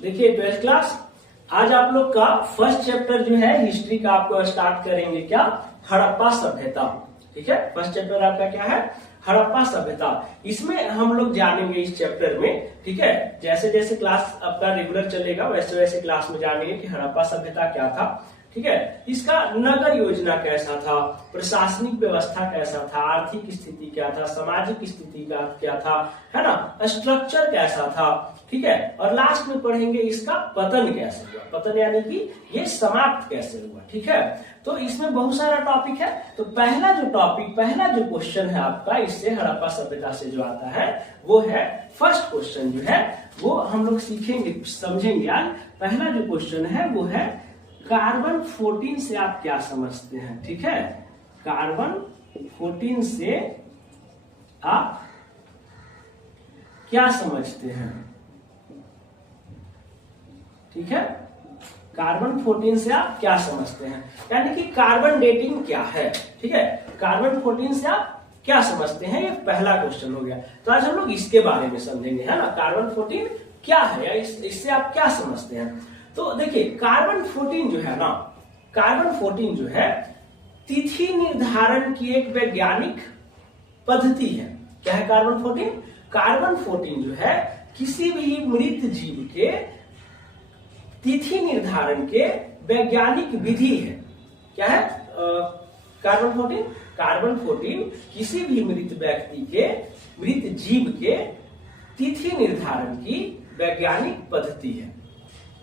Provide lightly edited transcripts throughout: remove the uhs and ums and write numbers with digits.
देखिए 12th class, आज आप लोग का फर्स्ट चैप्टर जो है हिस्ट्री का आपको स्टार्ट करेंगे क्या, हड़प्पा सभ्यता। ठीक है, फर्स्ट चैप्टर आपका क्या है, हड़प्पा सभ्यता। इसमें हम लोग जानेंगे इस चैप्टर में, ठीक है, जैसे जैसे क्लास आपका रेगुलर चलेगा वैसे वैसे क्लास में जानेंगे कि हड़प्पा सभ्यता क्या था। ठीक है, इसका नगर योजना कैसा था, प्रशासनिक व्यवस्था कैसा था, आर्थिक स्थिति क्या था, सामाजिक स्थिति का क्या था, है ना, स्ट्रक्चर कैसा था। ठीक है, और लास्ट में पढ़ेंगे इसका पतन कैसे हुआ, पतन यानी कि ये समाप्त कैसे हुआ। ठीक है, तो इसमें बहुत सारा टॉपिक है। तो पहला जो टॉपिक, पहला जो क्वेश्चन है आपका इससे हड़प्पा सभ्यता से जो आता है वो है, फर्स्ट क्वेश्चन जो है वो हम लोग सीखेंगे, समझेंगे आज। पहला जो क्वेश्चन है वो है कार्बन 14 से आप क्या समझते हैं। ठीक है, कार्बन 14 से आप क्या समझते हैं। ठीक है, कार्बन 14 से आप क्या समझते हैं, यानी कि कार्बन डेटिंग क्या है। ठीक है, कार्बन 14 से आप क्या समझते हैं, ये पहला क्वेश्चन हो गया। तो आज हम लोग इसके बारे में समझेंगे, है ना, कार्बन 14 क्या है या इससे आप क्या समझते हैं। तो देखिए कार्बन 14 जो है ना, कार्बन 14 जो है तिथि निर्धारण की एक वैज्ञानिक पद्धति है। क्या है कार्बन 14? कार्बन 14 जो है किसी भी मृत जीव के तिथि निर्धारण के वैज्ञानिक विधि है। क्या है कार्बन 14? कार्बन 14 किसी भी मृत व्यक्ति के, मृत जीव के तिथि निर्धारण की वैज्ञानिक पद्धति है,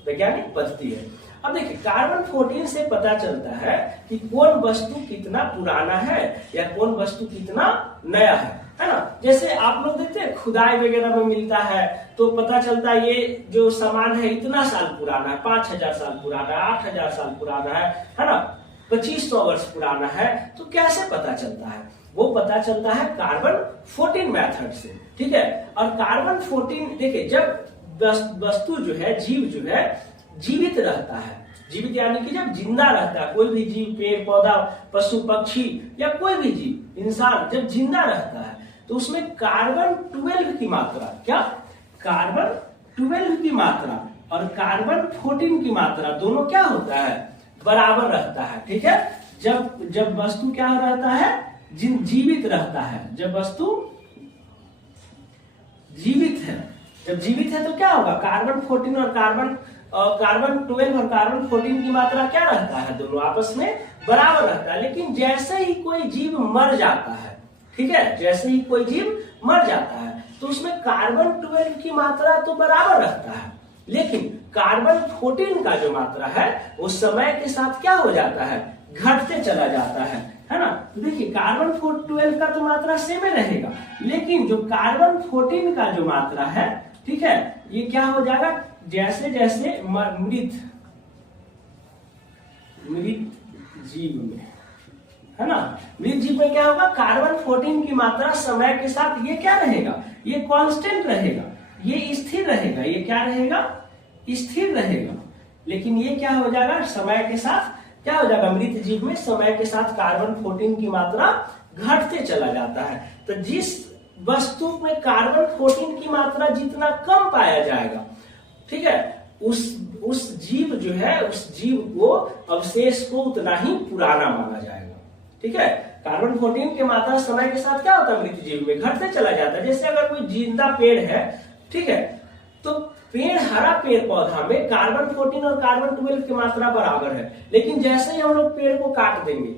वैज्ञानिक पद्धति है। अब देखिए कार्बन 14 से पता चलता है कि कौन वस्तु कितना पुराना है या कौन वस्तु कितना नया है ना। जैसे आप लोग देखते हैं खुदाई वगैरह में मिलता है तो पता चलता है ये जो सामान है इतना साल पुराना है, 5000 साल पुराना है, 8000 साल पुराना है ना, 2500 वर्ष पुराना है। तो कैसे पता चलता है, वो पता चलता है कार्बन 14 मेथड से। ठीक है, और कार्बन 14 देखिए जब वस्तु जो है, जीव जो है जीवित रहता है, जीवित यानी कि जब जिंदा रहता है, कोई भी जीव, पेड़ पौधा, पशु पक्षी या कोई भी जीव, इंसान जब जिंदा रहता है तो उसमें कार्बन 12 की मात्रा, क्या कार्बन 12 की मात्रा और कार्बन 14 की मात्रा दोनों क्या होता है, बराबर रहता है। ठीक है, जब वस्तु क्या रहता है, जीवित रहता है, जब वस्तु जीवित है, जब जीवित है तो क्या होगा, कार्बन 14 और कार्बन 12 और कार्बन 14 की मात्रा क्या रहता है, दोनों आपस में बराबर रहता है। लेकिन जैसे ही कोई जीव मर जाता है, ठीक है, जैसे ही कोई जीव मर जाता है तो उसमें कार्बन 12 की मात्रा तो बराबर रहता है, लेकिन कार्बन 14 का जो मात्रा है वो समय के साथ क्या हो जाता है, घटते चला जाता है ना। तो देखिए कार्बन 12 का तो मात्रा सेम ही रहेगा, लेकिन जो कार्बन 14 का जो मात्रा है, ठीक है, ये क्या हो जाएगा, जैसे जैसे मृत जीव में, है ना, मृत जीव में क्या होगा, कार्बन 14 की मात्रा समय के साथ ये क्या रहेगा, ये कांस्टेंट रहेगा, ये स्थिर रहेगा, ये क्या रहेगा, स्थिर रहेगा। लेकिन ये क्या हो जाएगा, समय के साथ क्या हो जाएगा, मृत जीव में समय के साथ कार्बन 14 की मात्रा घटते चला जाता है। तो जिस वस्तु में कार्बन 14 की मात्रा जितना कम पाया जाएगा, ठीक है, उस जीव जो है, उस जीव को, अवशेष को उतना ही पुराना माना जाएगा। ठीक है, कार्बन 14 की मात्रा समय के साथ क्या होता है, मृत जीव में घटते चला जाता है। जैसे अगर कोई जिंदा पेड़ है, ठीक है, तो पेड़, हरा पेड़ पौधा में कार्बन 14 और कार्बन 12 की मात्रा बराबर है, लेकिन जैसे ही हम लोग पेड़ को काट देंगे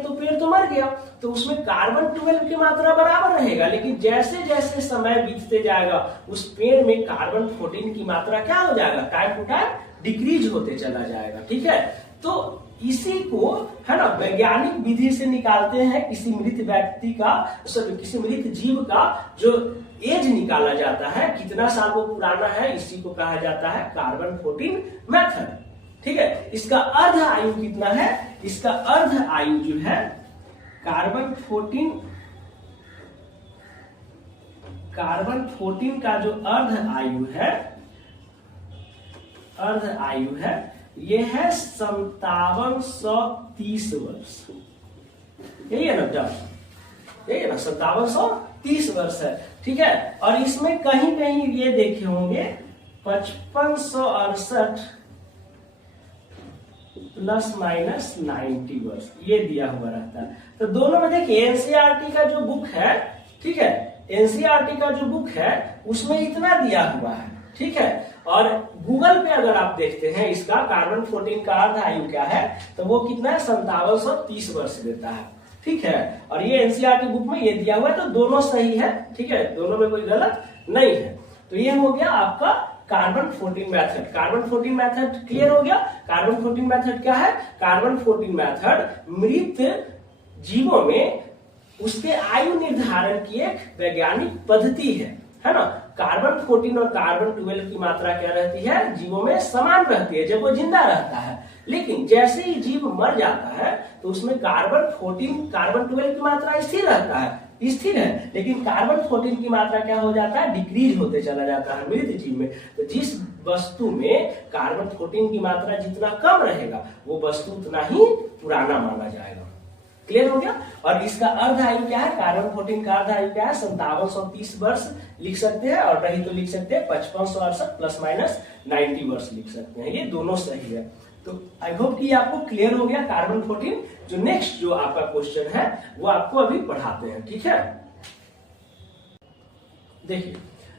तो पेड़ तो मर गया, तो उसमें कार्बन 12 की मात्रा बराबर रहेगा। लेकिन जैसे जैसे समय बीतते जाएगा उस पेड़ में कार्बन 14 की मात्रा क्या हो जाएगा, टाइम टू टाइम डिक्रीज होते चला जाएगा। ठीक है, तो इसी को, है ना, वैज्ञानिक विधि से निकालते हैं। किसी मृत व्यक्ति का, किसी मृत जीव का जो एज निकाला जाता है, कितना साल वो पुराना है, इसी को कहा जाता है कार्बन 14 मेथड। ठीक है, इसका अर्ध आयु कितना है, इसका अर्ध आयु जो है कार्बन 14 का जो अर्ध आयु है ये है 5730 वर्ष। यही है ना, यही है ना, 5730 वर्ष है। ठीक है, और इसमें कहीं कहीं ये देखे होंगे 5568 प्लस माइनस 90 वर्ष ये दिया हुआ रहता है। तो दोनों में देखिए एनसीईआरटी का जो बुक है, ठीक है, एनसीईआरटी का जो बुक है उसमें इतना दिया हुआ है, ठीक है। और गूगल पे अगर आप देखते हैं इसका कार्बन 14 का अर्ध आयु क्या है, तो वो कितना है 5730 वर्ष देता है, ठीक है। और ये एनसीईआरटी बुक में ये दिया हुआ है, तो दोनों सही है, ठीक है, दोनों में कोई गलत नहीं है। तो ये हो गया आपका carbon 14 method. Carbon 14 method clear हो गया। कार्बन 14 मेथड क्या है? कार्बन 14 मेथड मृत जीवों में उसके आयु निर्धारण की एक वैज्ञानिक पद्धति है ना। कार्बन 14 और कार्बन 12 की मात्रा क्या रहती है? जीवों में समान रहती है जब वो जिंदा रहता है, लेकिन जैसे ही जीव मर जाता है तो उसमें कार्बन 14 कार्बन 12 की मात्रा स्थिर रहता है, स्थिर है, लेकिन कार्बन 14 की मात्रा क्या हो जाता है? डिक्रीज होते चला जाता है मृत जीव में। तो जिस वस्तु में कार्बन 14 की मात्रा जितना कम रहेगा वो वस्तु उतना ही पुराना माना जाएगा। क्लियर हो गया। और इसका अर्ध आयु क्या है? कार्बन 14 का अर्ध आयु क्या है? 5730 वर्ष लिख सकते हैं, और नहीं तो लिख सकते हैं 5568 प्लस माइनस 90 वर्ष लिख सकते हैं। ये दोनों सही है। तो आई होप कि आपको क्लियर हो गया कार्बन 14। जो नेक्स्ट जो आपका क्वेश्चन है वो आपको अभी पढ़ाते हैं, ठीक है। देखिए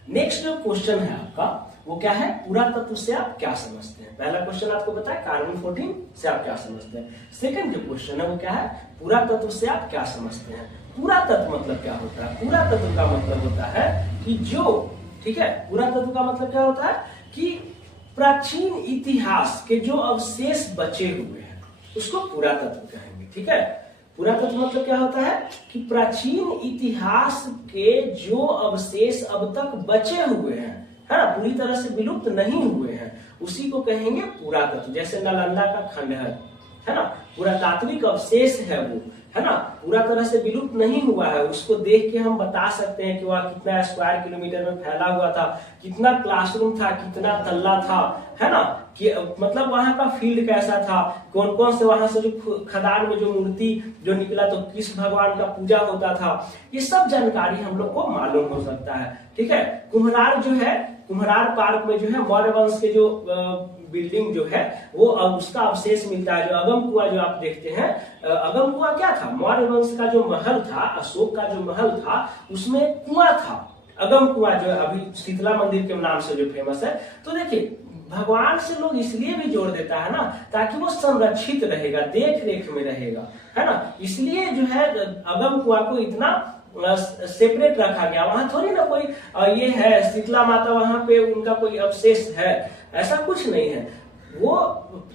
नेक्स्ट जो क्वेश्चन है आपका वो क्या है? पुरातत्व से आप क्या समझते हैं। पहला क्वेश्चन आपको बताया कार्बन 14 से आप क्या समझते हैं। सेकंड जो क्वेश्चन है वो क्या है? पुरातत्व से आप क्या समझते हैं। पुरातत्व मतलब क्या होता है? पुरातत्व का मतलब होता है कि जो, ठीक है, पुरातत्व का मतलब क्या होता है कि प्राचीन इतिहास के जो अवशेष बचे हुए हैं उसको पुरातत्व कहेंगे, ठीक है। पुरातत्व मतलब क्या होता है कि प्राचीन इतिहास के जो अवशेष अब तक बचे हुए हैं, है ना, पूरी तरह से विलुप्त नहीं हुए हैं, उसी को कहेंगे पुरातत्व। जैसे नालंदा का खंड है ना, पुरातात्विक अवशेष है वो, है ना, पूरा तरह से विलुप्त नहीं हुआ है। उसको देख के हम बता सकते हैं कि वह कितना स्क्वायर किलोमीटर में फैला हुआ था, कितना क्लासरूम था, कितना तल्ला था, है ना, कि मतलब वहां का फील्ड कैसा था, कौन कौन से वहां से जो खदान में जो मूर्ति जो निकला तो किस भगवान का पूजा होता था, ये सब जानकारी हम लोग को मालूम हो सकता है, ठीक है। कुम्हरार जो है, कुम्हरार पार्क में जो है मौर्य वंश के जो बिल्डिंग जो है वो उसका अवशेष मिलता है। जो अगम कुआं जो आप देखते हैं, अगम कुआं क्या था? मौर्य वंश का जो महल था, अशोक का जो महल था, उसमें कुआं था, अगम कुआं, जो अभी शीतला मंदिर के नाम से जो फेमस है। तो देखिए भगवान से लोग इसलिए भी जोड़ देता है ना, ताकि वो संरक्षित रहेगा, देख रेख में रहेगा, है ना, इसलिए जो है अगम कुआं को इतना सेपरेट रखा गया। वहां थोड़ी ना कोई ये है शीतला माता, वहां पे उनका कोई अवशेष है, ऐसा कुछ नहीं है। वो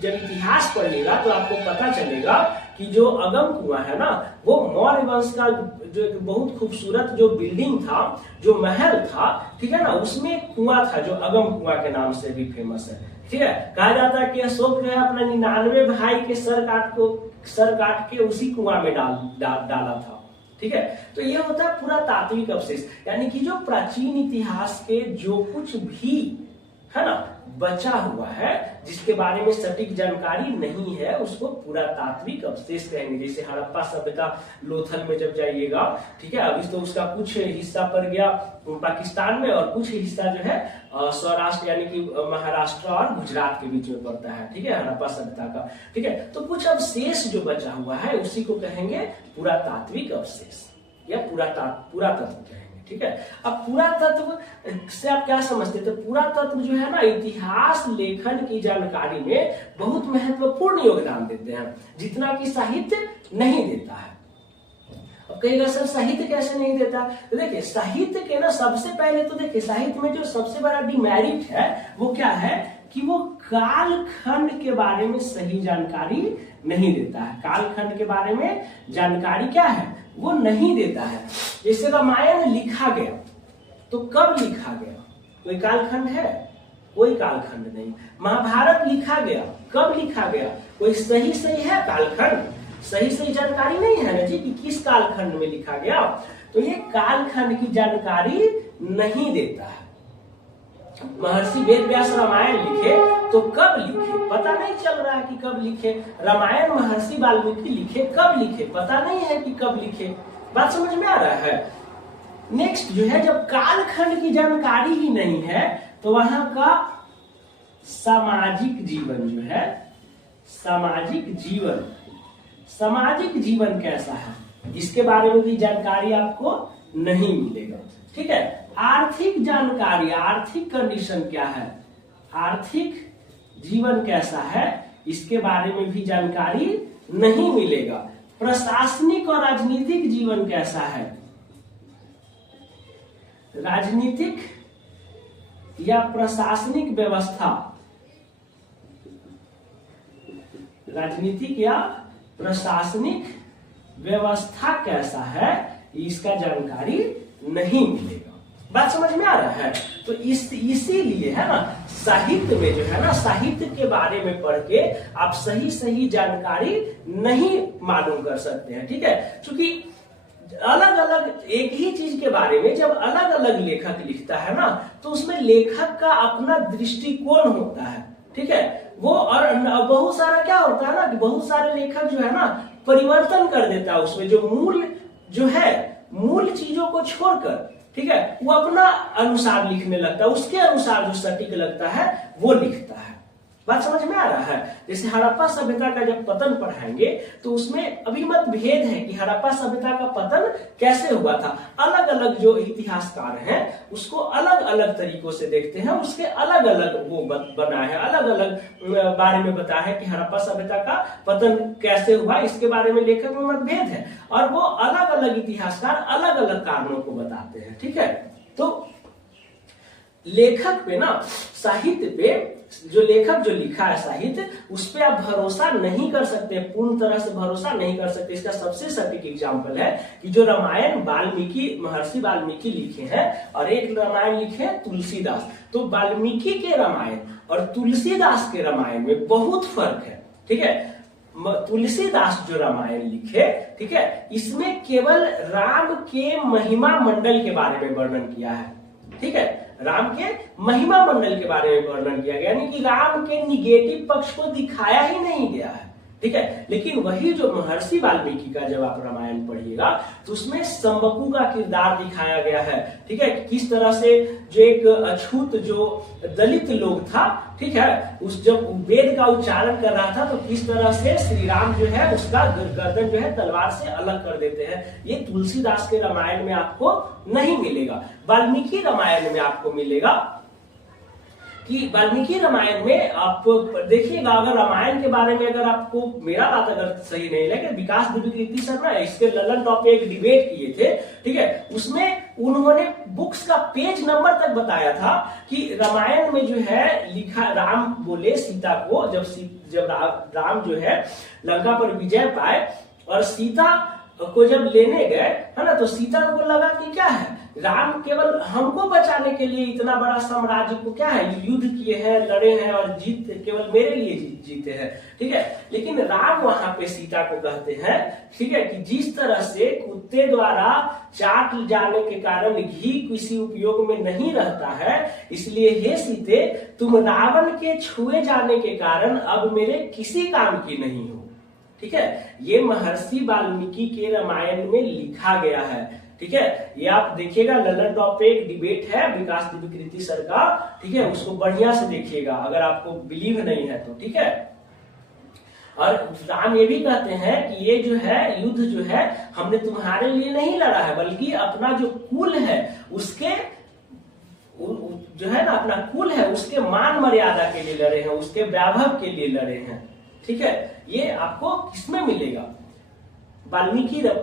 जब इतिहास पढ़िएगा तो आपको पता चलेगा कि जो अगम कुआं है ना, वो मौर्य वंश का जो एक बहुत खूबसूरत जो बिल्डिंग था, जो महल था, ठीक है ना, उसमें एक कुआं था जो अगम कुआं के नाम से भी फेमस है, ठीक है। कहा जाता है कि अशोक जो है अपने 99 भाई के सर काट के उसी कुआं में डाला था, ठीक है। तो ये होता है पुरातात्विक अवशेष, यानी कि जो प्राचीन इतिहास के जो कुछ भी है ना बचा हुआ है, जिसके बारे में सटीक जानकारी नहीं है, उसको पुरातात्विक अवशेष कहेंगे। जैसे हड़प्पा सभ्यता लोथल में जब जाइएगा, ठीक है, अभी तो उसका कुछ हिस्सा पड़ गया पाकिस्तान में और कुछ हिस्सा जो है सौराष्ट्र यानी कि महाराष्ट्र और गुजरात के बीच में पड़ता है, ठीक है, हड़प्पा सभ्यता का, ठीक है। तो कुछ अवशेष जो बचा हुआ है उसी को कहेंगे पुरातात्विक अवशेष या पुरातत्व कहेंगे, ठीक है। अब पुरातत्व से आप क्या समझते हैं? तो पुरातत्व जो है ना इतिहास लेखन की जानकारी में बहुत महत्वपूर्ण योगदान देते हैं, जितना कि साहित्य नहीं देता है। अब कहेगा सर साहित्य कैसे नहीं देता? तो देखिए साहित्य के ना सबसे पहले तो देखिए साहित्य में जो सबसे बड़ा डिमेरिट है वो क्या है कि वो कालखंड के बारे में सही जानकारी नहीं देता है। कालखंड के बारे में जानकारी क्या है? वो नहीं देता है। जैसे रामायण लिखा गया तो कब लिखा गया? कोई कालखंड है? कोई कालखंड नहीं। महाभारत लिखा गया कब लिखा गया? कोई सही है कालखंड? सही जानकारी नहीं है ना जी कि किस कालखंड में लिखा गया। तो ये कालखंड की जानकारी नहीं देता है। महर्षि वेदव्यास रामायण लिखे तो कब लिखे पता नहीं चल रहा है कि कब लिखे। रामायण महर्षि वाल्मीकि लिखे कब लिखे पता नहीं है कि कब लिखे। बात समझ में आ रहा है? नेक्स्ट जो है जब कालखंड की जानकारी ही नहीं है तो वहां का सामाजिक जीवन जो है, सामाजिक जीवन कैसा है इसके बारे में भी जानकारी आपको नहीं मिलेगा। ठीक है, आर्थिक जानकारी, आर्थिक कंडीशन क्या है, आर्थिक जीवन कैसा है इसके बारे में भी जानकारी नहीं मिलेगा। प्रशासनिक और राजनीतिक जीवन कैसा है, राजनीतिक या प्रशासनिक व्यवस्था, राजनीतिक या प्रशासनिक व्यवस्था कैसा है इसका जानकारी नहीं मिलेगा। बात समझ में आ रहा है? तो इसीलिए है ना साहित्य में जो है ना, साहित्य के बारे में पढ़ के आप सही सही जानकारी नहीं मालूम कर सकते हैं। ठीक है, क्योंकि अलग अलग एक ही चीज के बारे में जब अलग अलग लेखक लिखता है ना, तो उसमें लेखक का अपना दृष्टिकोण होता है। ठीक है, वो और बहुत सारा क्या होता है ना कि बहुत सारे लेखक जो है ना परिवर्तन कर देता है उसमें, जो है मूल चीजों को छोड़कर, ठीक है, वो अपना अनुसार लिखने लगता है, उसके अनुसार जो सटीक लगता है वो लिखता है। बात समझ में आ रहा है? जैसे हड़प्पा सभ्यता का जब पतन पढ़ाएंगे तो उसमें अभिमत भेद है कि हड़प्पा सभ्यता का पतन कैसे हुआ था। अलग अलग जो इतिहासकार हैं उसको अलग अलग तरीकों से देखते हैं, उसके अलग अलग वो बना है, अलग अलग बारे में बताया है कि हड़प्पा सभ्यता का पतन कैसे हुआ, इसके बारे में लेखक में मतभेद है और वो अलग अलग इतिहासकार अलग अलग कारणों को बताते हैं। ठीक है, तो लेखक पे ना, साहित्य पे जो लेखक जो लिखा है साहित्य, उस पे आप भरोसा नहीं कर सकते, पूर्ण तरह से भरोसा नहीं कर सकते। इसका सबसे सटीक एग्जाम्पल है कि जो रामायण महर्षि वाल्मीकि लिखे हैं और एक रामायण लिखे हैं तुलसीदास, तो वाल्मीकि के रामायण और तुलसीदास के रामायण में बहुत फर्क है। ठीक है, तुलसीदास जो रामायण लिखे, ठीक है, इसमें केवल राम के महिमा मंडल के बारे में वर्णन किया है। ठीक है, राम के महिमा मंडल के बारे में वर्णन किया गया, यानी कि राम के निगेटिव पक्ष को दिखाया ही नहीं गया है। ठीक है, लेकिन वही जो महर्षि वाल्मीकि का जब आप रामायण पढ़िएगा तो उसमें संबकू का किरदार दिखाया गया है। ठीक है, किस तरह से जो एक अछूत जो दलित लोग था, ठीक है, उस जब वेद का उच्चारण कर रहा था तो किस तरह से श्री राम जो है उसका गर्दन जो है तलवार से अलग कर देते हैं। ये तुलसीदास के रामायण में आपको नहीं मिलेगा, वाल्मीकि रामायण में आपको मिलेगा। कि वाल्मीकि रामायण में आप देखिएगा, अगर रामायण के बारे में अगर आपको मेरा बात अगर सही नहीं लगे, विकास दिव्यकीर्ति सर ना इसके ललन टॉप पे एक डिबेट किए थे। ठीक है, उसमें उन्होंने बुक्स का पेज नंबर तक बताया था कि रामायण में जो है लिखा, राम बोले सीता को, जब राम जो है लंका पर विजय पाए और सीता को जब लेने गए, है ना, तो सीता को लगा कि क्या है, राम केवल हमको बचाने के लिए इतना बड़ा साम्राज्य को क्या है युद्ध किए हैं, लड़े हैं और जीत केवल मेरे लिए जीते हैं। ठीक है, लेकिन राम वहां पे सीता को कहते हैं, ठीक है, कि जिस तरह से कुत्ते द्वारा चाट जाने के कारण घी किसी उपयोग में नहीं रहता है, इसलिए हे सीते तुम रावण के छुए जाने के कारण अब मेरे किसी काम की नहीं हो। ठीक है, ये महर्षि वाल्मीकि के रामायण में लिखा गया है। ठीक है, ये आप देखिएगा, ललन टॉप पे एक डिबेट है विकास दिव्यकीर्ति सर का। ठीक है, उसको बढ़िया से देखिएगा अगर आपको बिलीव नहीं है तो। ठीक है, और राम ये भी कहते हैं कि ये जो है युद्ध जो है हमने तुम्हारे लिए नहीं लड़ा है, बल्कि अपना जो कुल है उसके जो है ना, अपना कुल है उसके मान मर्यादा के लिए लड़े हैं, उसके वैभव के लिए लड़े हैं। ठीक है, ये आपको किसमें मिलेगा,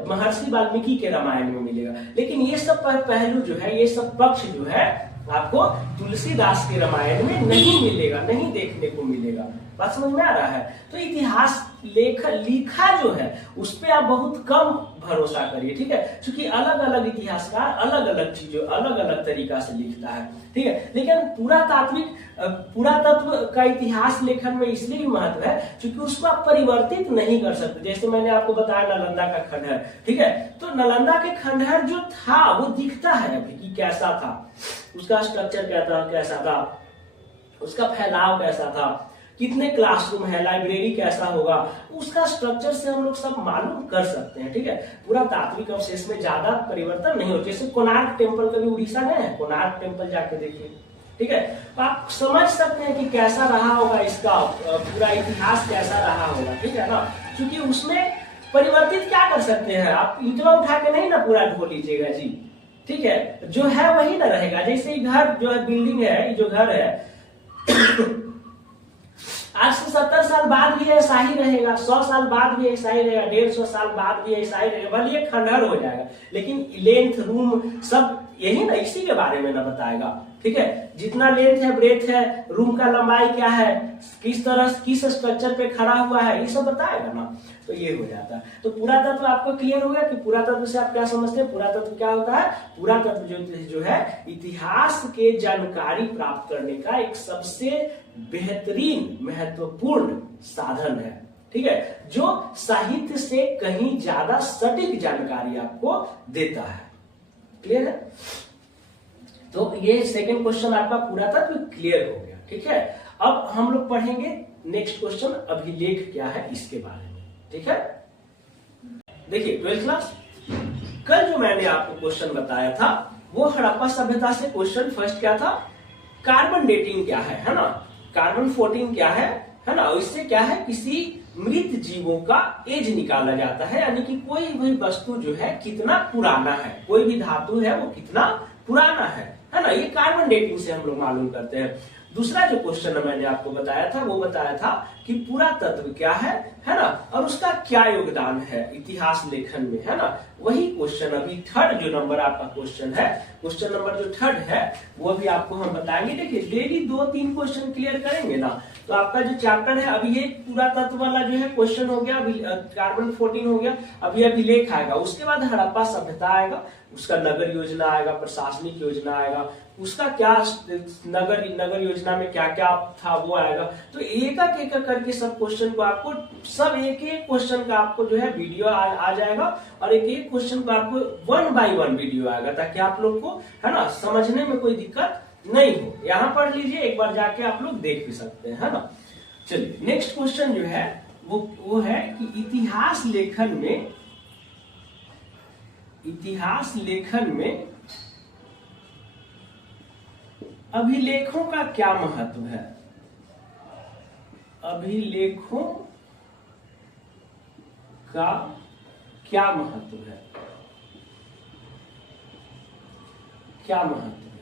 महर्षि वाल्मीकि के रामायण में मिलेगा। लेकिन ये सब पहलू जो है, ये सब पक्ष जो है आपको तुलसीदास के रामायण में नहीं मिलेगा, नहीं देखने को मिलेगा। बात समझ में आ रहा है? तो इतिहास लिखा जो है उस पर आप बहुत कम भरोसा करिए। ठीक है, क्योंकि अलग अलग इतिहासकार अलग अलग चीजों अलग अलग तरीका से लिखता है। ठीक है, लेकिन पुरातत्व का इतिहास लेखन में इसलिए महत्व है क्योंकि उसको आप परिवर्तित नहीं कर सकते। जैसे मैंने आपको बताया नालंदा का खंडहर, ठीक है, तो नालंदा के खंडहर जो था वो दिखता है अभी कि कैसा था, उसका स्ट्रक्चर कैसा था, उसका फैलाव कैसा था, कितने क्लासरूम है, लाइब्रेरी कैसा होगा, उसका स्ट्रक्चर से हम लोग सब मालूम कर सकते हैं। ठीक है, पूरा तात्विक अवशेष में ज्यादा परिवर्तन नहीं हो। जैसे कोणार्क टेम्पल कभी उड़ीसा में है, कोणार्क टेम्पल जाके देखिए। ठीक है। तो आप समझ सकते हैं कि कैसा रहा होगा इसका पूरा इतिहास कैसा रहा होगा, ठीक है ना। क्योंकि उसमें परिवर्तित क्या कर सकते हैं, आप ईंटवा उठा के नहीं ना पूरा ढो लीजिएगा जी, ठीक है। जो है वही ना रहेगा। जैसे घर जो है, बिल्डिंग है, जो घर है आज से 70 साल बाद भी ऐसा ही रहेगा, 100 साल बाद भी ऐसा ही रहेगा, 150 साल बाद भी ऐसा ही रहेगा, भले ये खंडहर हो जाएगा, लेकिन लेंथ रूम सब यही ना, इसी के बारे में ना बताएगा, ठीक है। जितना लेंथ है, ब्रेथ है, रूम का लंबाई क्या है, किस तरह किस स्ट्रक्चर पे खड़ा हुआ है, ये सब बताएगा ना। तो ये हो जाता है। तो पुरातत्व आपको क्लियर हो गया कि पुरातत्व से आप क्या समझते हैं। पुरातत्व क्या होता है, पुरातत्व जो है इतिहास के जानकारी प्राप्त करने का एक सबसे बेहतरीन महत्वपूर्ण साधन है, ठीक है, जो साहित्य से कहीं ज्यादा सटीक जानकारी आपको देता है। क्लियर है। तो ये सेकंड क्वेश्चन आपका पुरातत्व क्लियर हो गया, ठीक है। अब हम लोग पढ़ेंगे नेक्स्ट क्वेश्चन, अभिलेख क्या है इसके बारे में, ठीक है। देखिए 12th क्लास, कल जो मैंने आपको क्वेश्चन बताया था वो हड़प्पा सभ्यता से क्वेश्चन फर्स्ट क्या था, कार्बन डेटिंग क्या है ना, कार्बन 14 क्या है ना। इससे क्या है, किसी मृत जीवों का एज निकाला जाता है, यानी कि कोई भी वस्तु जो है कितना पुराना है, कोई भी धातु है वो कितना पुराना है ना। ये कार्बन डेटिंग से हम लोग मालूम करते हैं। दूसरा जो क्वेश्चन मैंने आपको बताया था वो बताया था कि पुरातत्व क्या है ना, और उसका क्या योगदान है इतिहास लेखन में, है ना। वही क्वेश्चन अभी थर्ड जो नंबर आपका क्वेश्चन है, क्वेश्चन नंबर जो थर्ड है वो भी आपको हम बताएंगे। देखिए डेली 2-3 क्वेश्चन क्लियर करेंगे ना, तो आपका जो चैप्टर है, अभी ये पुरातत्व वाला जो है क्वेश्चन हो गया, अभी कार्बन 14 हो गया, अभी अभिलेख आएगा, उसके बाद हड़प्पा सभ्यता आएगा, उसका नगर योजना आएगा, प्रशासनिक योजना आएगा, उसका क्या नगर योजना में क्या क्या था वो आएगा। तो एक एक करके सब क्वेश्चन को आपको, सब एक एक क्वेश्चन का आपको जो है वीडियो आ जाएगा, और एक एक क्वेश्चन को आपको 1 by 1 वीडियो आएगा, ताकि आप लोग को है ना समझने में कोई दिक्कत नहीं हो। यहाँ पढ़ लीजिए, एक बार जाके आप लोग देख भी सकते हैं, है ना। चलिए नेक्स्ट क्वेश्चन जो है वो है कि इतिहास लेखन में अभिलेखों का क्या महत्व है, अभिलेखों का क्या महत्व है, क्या महत्व है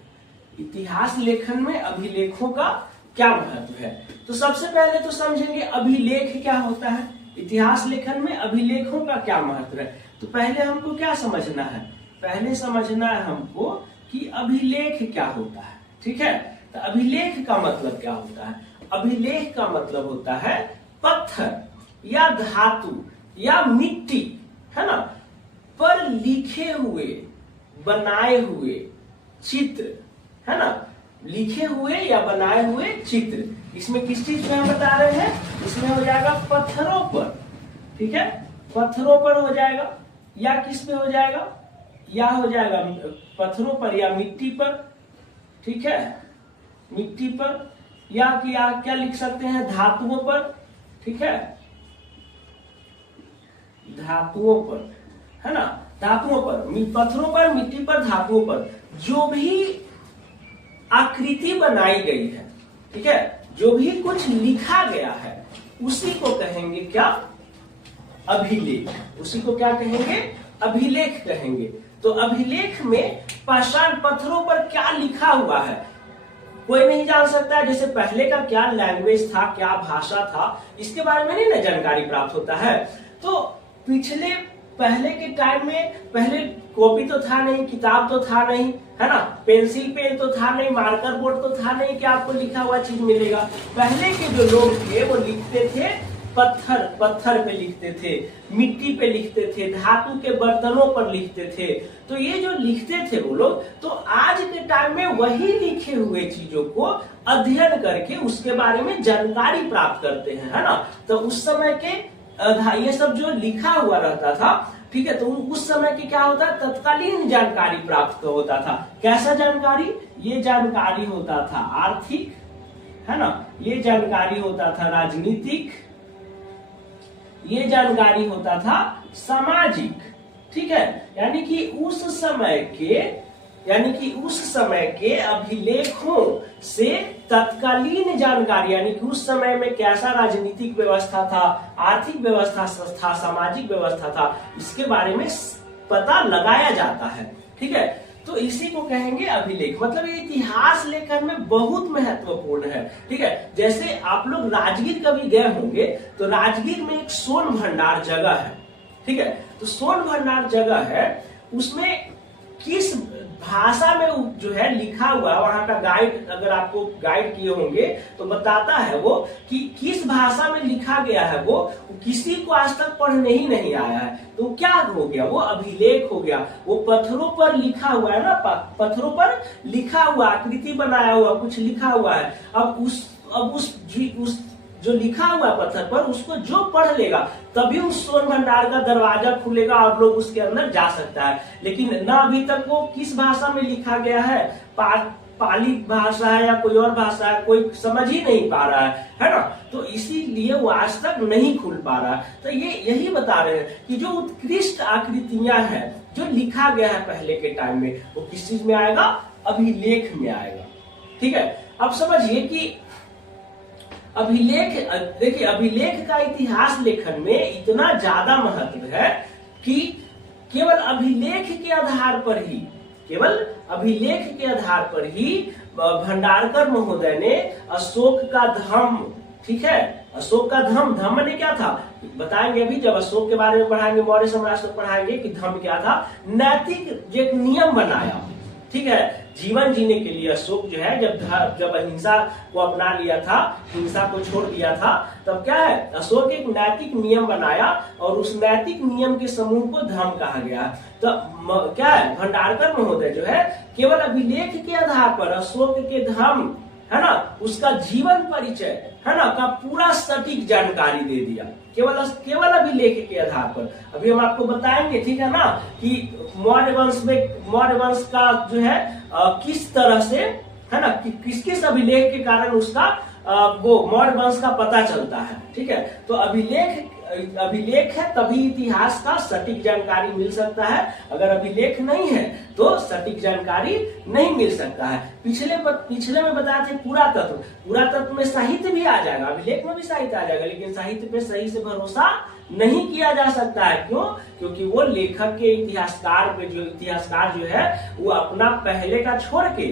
इतिहास लेखन में अभिलेखों का क्या महत्व है। तो सबसे पहले तो समझेंगे अभिलेख क्या होता है, इतिहास लेखन में अभिलेखों का क्या महत्व है। तो पहले हमको क्या समझना है, पहले समझना है हमको कि अभिलेख क्या होता है, ठीक है। तो अभिलेख का मतलब क्या होता है, अभिलेख का मतलब होता है पत्थर या धातु या मिट्टी, है ना, पर लिखे हुए बनाए हुए चित्र, है ना, लिखे हुए या बनाए हुए चित्र। इसमें किस चीज में हम बता रहे हैं, इसमें हो जाएगा पत्थरों पर, ठीक है, पत्थरों पर हो जाएगा, या किस पे हो जाएगा, या हो जाएगा पत्थरों पर या मिट्टी पर, ठीक है, मिट्टी पर, या क्या लिख सकते हैं, धातुओं पर, ठीक है, धातुओं पर, है ना, धातुओं पर, पत्थरों पर, मिट्टी पर, धातुओं पर जो भी आकृति बनाई गई है, ठीक है, जो भी कुछ लिखा गया है उसी को कहेंगे क्या, अभिलेख। उसी को क्या कहेंगे, अभिलेख कहेंगे। तो अभिलेख में पहचान, पत्थरों पर क्या लिखा हुआ है कोई नहीं जान सकता है। जैसे पहले का क्या लैंग्वेज था, क्या भाषा था, इसके बारे में नहीं ना जानकारी प्राप्त होता है। तो पहले के टाइम में पहले कॉपी तो था नहीं, किताब तो था नहीं, है ना, पेंसिल पेन तो था नहीं, मार्कर बोर्ड तो था नहीं कि आपको लिखा हुआ चीज मिलेगा। पहले के जो लोग थे वो लिखते थे पत्थर पे लिखते थे, मिट्टी पे लिखते थे, धातु के बर्तनों पर लिखते थे। तो ये जो लिखते थे वो लोग, तो आज के टाइम में वही लिखे हुए चीजों को अध्ययन करके उसके बारे में जानकारी प्राप्त करते हैं, है ना। तो उस समय के ये सब जो लिखा हुआ रहता था, ठीक है, तो उस समय की क्या होता है, तत्कालीन जानकारी प्राप्त होता था। कैसा जानकारी, ये जानकारी होता था आर्थिक, है ना, ये जानकारी होता था राजनीतिक, ये जानकारी होता था सामाजिक, ठीक है, यानी कि उस समय के यानी कि उस समय के अभिलेखों से तत्कालीन जानकारी, यानी कि उस समय में कैसा राजनीतिक व्यवस्था था, आर्थिक व्यवस्था था, सामाजिक व्यवस्था था, इसके बारे में पता लगाया जाता है। ठीक है, तो इसी को कहेंगे अभिलेख। मतलब ये इतिहास लेखन में बहुत महत्वपूर्ण है। ठीक है, जैसे आप लोग राजगीर कभी गए होंगे तो राजगीर में एक सोन भंडार जगह है। ठीक है, तो सोन भंडार जगह है, उसमें किस भाषा में जो है लिखा हुआ, वहां का गाइड अगर आपको गाइड किए होंगे तो बताता है वो कि किस भाषा में लिखा गया है, वो किसी को आज तक पढ़ने ही नहीं आया है। तो क्या हो गया, वो अभिलेख हो गया। वो पत्थरों पर लिखा हुआ है ना, पत्थरों पर लिखा हुआ, आकृति बनाया हुआ, कुछ लिखा हुआ है। अब उस जो लिखा हुआ पत्थर पर, उसको जो पढ़ लेगा तभी उस सोन भंडार का दरवाजा खुलेगा और लोग उसके अंदर जा सकता है। लेकिन ना अभी तक वो किस भाषा में लिखा गया है, पाली भाषा है या कोई और भाषा है, कोई समझ ही नहीं पा रहा है ना। तो इसीलिए वो आज तक नहीं खुल पा रहा है। तो ये यही बता रहे हैं कि जो उत्कृष्ट आकृतियां हैं, जो लिखा गया है पहले के टाइम में, वो किस चीज में आएगा, अभिलेख में आएगा। ठीक है, अब समझिए कि अभिलेख, देखिए अभिलेख का इतिहास लेखन में इतना ज्यादा महत्व है कि केवल अभिलेख के आधार पर ही, केवल अभिलेख के आधार पर ही भंडारकर महोदय ने अशोक का धम्म, ठीक है, अशोक का धम्म ने क्या था बताएंगे अभी, जब अशोक के बारे में पढ़ाएंगे, मौर्य साम्राज्य को पढ़ाएंगे कि धम्म क्या था। नैतिक एक नियम बनाया। ठीक है, जीवन जीने के लिए अशोक जो है, जब अहिंसा को अपना लिया था, हिंसा को छोड़ दिया था, तब क्या है, अशोक एक नैतिक नियम बनाया और उस नैतिक नियम के समूह को धर्म कहा गया। तो क्या है, भंडारकर महोदय जो है केवल अभिलेख के आधार पर अशोक के धर्म, है ना, उसका जीवन परिचय, है ना, का पूरा सटीक जानकारी दे दिया, केवल अभिलेख के आधार पर। अभी हम आपको बताएंगे, ठीक है ना, कि मौर्य वंश का जो है किस तरह से, है ना, कि किस अभिलेख के कारण उसका वो मौर्य वंश का पता चलता है। ठीक है, तो अभिलेख है तभी इतिहास का सटीक जानकारी मिल सकता है। अगर अभिलेख नहीं है तो सटीक जानकारी नहीं मिल सकता है। पिछले में बताया थे पुरातत्व में साहित्य भी आ जाएगा, अभिलेख में भी साहित्य आ जाएगा, लेकिन साहित्य पे सही से भरोसा नहीं किया जा सकता है। क्यों? क्योंकि वो लेखक के इतिहासकार जो है वो अपना पहले का छोड़ के,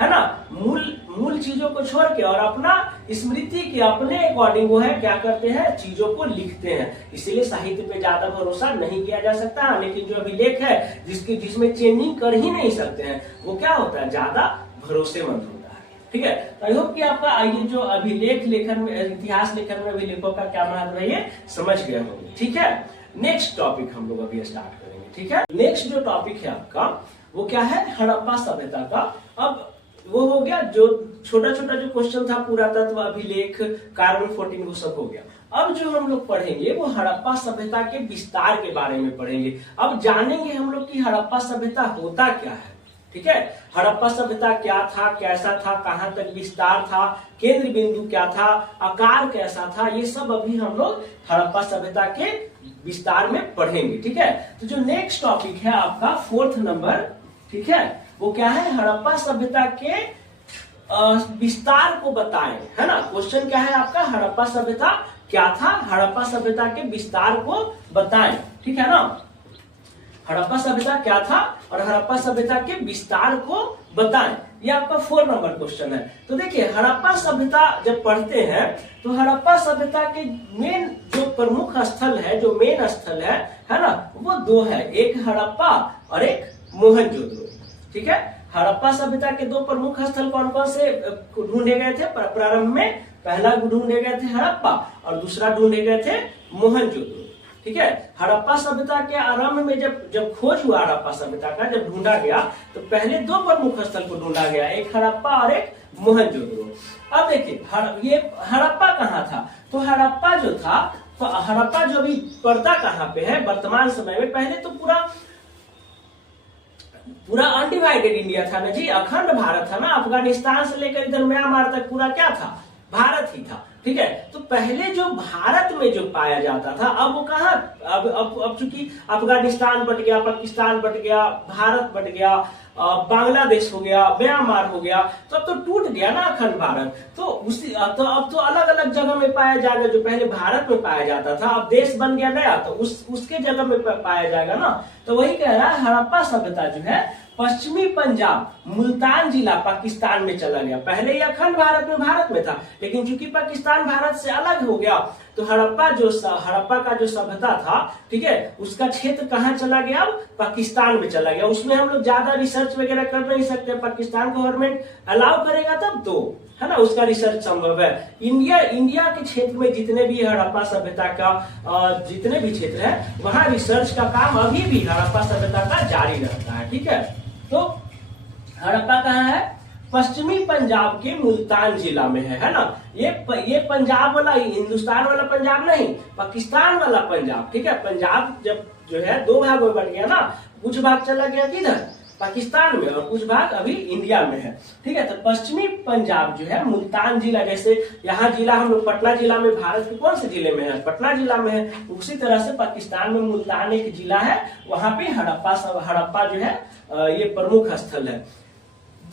है ना, मूल चीजों को छोड़ के और अपना स्मृति के अपने अकॉर्डिंग वो है क्या करते हैं, चीजों को लिखते हैं। इसीलिए साहित्य पे ज्यादा भरोसा नहीं किया जा सकता। लेकिन जो अभिलेख है जिसमें चेंजिंग कर ही नहीं सकते हैं, वो क्या होता है, ज्यादा भरोसेमंद होता है। ठीक है, तो आई होप कि आपका ये जो अभिलेख लेखन में, इतिहास लेखन में अभिलेखों का क्या महत्व है, ये समझ गए होंगे। ठीक है, नेक्स्ट टॉपिक हम लोग अभी स्टार्ट करेंगे। ठीक है, नेक्स्ट जो टॉपिक है आपका वो क्या है, हड़प्पा सभ्यता का। अब वो हो गया जो छोटा छोटा जो क्वेश्चन था, पुरातत्व, अभिलेख, कार्बन 14, वो सब हो गया। अब जो हम लोग पढ़ेंगे वो हड़प्पा सभ्यता के विस्तार के बारे में पढ़ेंगे। अब जानेंगे हम लोग कि हड़प्पा सभ्यता होता क्या है। ठीक है, हड़प्पा सभ्यता क्या था, कैसा था, कहां तक विस्तार था, केंद्र बिंदु क्या था, आकार कैसा था, ये सब अभी हम लोग हड़प्पा सभ्यता के विस्तार में पढ़ेंगे। ठीक है, तो जो नेक्स्ट टॉपिक है आपका 4th नंबर, ठीक है, वो क्या है, हड़प्पा सभ्यता के विस्तार को बताएं, है ना। क्वेश्चन क्या है आपका, हड़प्पा सभ्यता क्या था, हड़प्पा सभ्यता के विस्तार को बताएं। ठीक है ना, हड़प्पा सभ्यता क्या था और हड़प्पा सभ्यता के विस्तार को बताएं, ये आपका 4 नंबर क्वेश्चन है। तो देखिए, हड़प्पा सभ्यता जब पढ़ते हैं तो हड़प्पा सभ्यता के मेन जो प्रमुख स्थल है, जो मेन स्थल है ना, वो 2 है, एक हड़प्पा और एक मोहनजोदड़ो। ठीक है, हड़प्पा सभ्यता के 2 प्रमुख स्थल कौन कौन से ढूंढे गए थे प्रारंभ में? पहला ढूंढे गए थे हड़प्पा और दूसरा ढूंढे गए थे मोहनजोदड़ो। ठीक है, हड़प्पा सभ्यता के आरंभ में जब खोज हुआ हड़प्पा सभ्यता का, जब ढूंढा गया तो पहले 2 प्रमुख स्थल को ढूंढा गया, एक हड़प्पा और एक मोहनजोदड़ो। अब देखिए ये हड़प्पा कहाँ था, तो हड़प्पा जो था, तो हड़प्पा जो अभी पड़ता कहाँ पे है वर्तमान समय में, पहले तो पूरा अनडिवाइडेड इंडिया था ना जी, अखंड भारत था ना, अफगानिस्तान से लेकर इधर म्यांमार तक पूरा क्या था, भारत ही था। ठीक है, तो पहले जो भारत में जो पाया जाता था, अब वो कहाँ, अब चूंकि अफगानिस्तान बट गया, पाकिस्तान बट गया, भारत बट गया, बांग्लादेश हो गया, म्यांमार हो गया, तो अब तो टूट गया ना अखंड भारत। तो अब तो अलग अलग जगह में पाया जाएगा। जो पहले भारत में पाया जाता था, अब देश बन गया नया, तो उसके जगह में पाया जाएगा ना। तो वही कह रहा है, हड़प्पा सभ्यता जो है पश्चिमी पंजाब, मुल्तान जिला पाकिस्तान में चला गया। पहले ये अखंड भारत में था, लेकिन चूंकि पाकिस्तान भारत से अलग हो गया, तो हड़प्पा का जो सभ्यता था, ठीक है, उसका क्षेत्र कहाँ चला गया, अब पाकिस्तान में चला गया। उसमें हम लोग ज्यादा रिसर्च वगैरह कर नहीं सकते, पाकिस्तान गवर्नमेंट अलाउ करेगा तब तो, है ना, उसका रिसर्च संभव है। इंडिया के क्षेत्र में जितने भी हड़प्पा सभ्यता का जितने भी क्षेत्र है, वहां रिसर्च का काम अभी भी हड़प्पा सभ्यता का जारी रहता है। ठीक है, तो हड़प्पा कहाँ है, पश्चिमी पंजाब के मुल्तान जिला में है ना। ये पंजाब वाला, हिंदुस्तान वाला पंजाब नहीं, पाकिस्तान वाला पंजाब। ठीक है, पंजाब जब जो है दो भाग में बट गया ना, कुछ भाग चला गया किधर, पाकिस्तान में, और कुछ भाग अभी इंडिया में है। ठीक है, तो पश्चिमी पंजाब जो है मुल्तान जिला, जैसे यहाँ जिला हम लोग पटना जिला में, भारत के कौन से जिले में है, पटना जिला में है, उसी तरह से पाकिस्तान में मुल्तान एक जिला है, वहां पे हड़प्पा जो है ये प्रमुख स्थल है।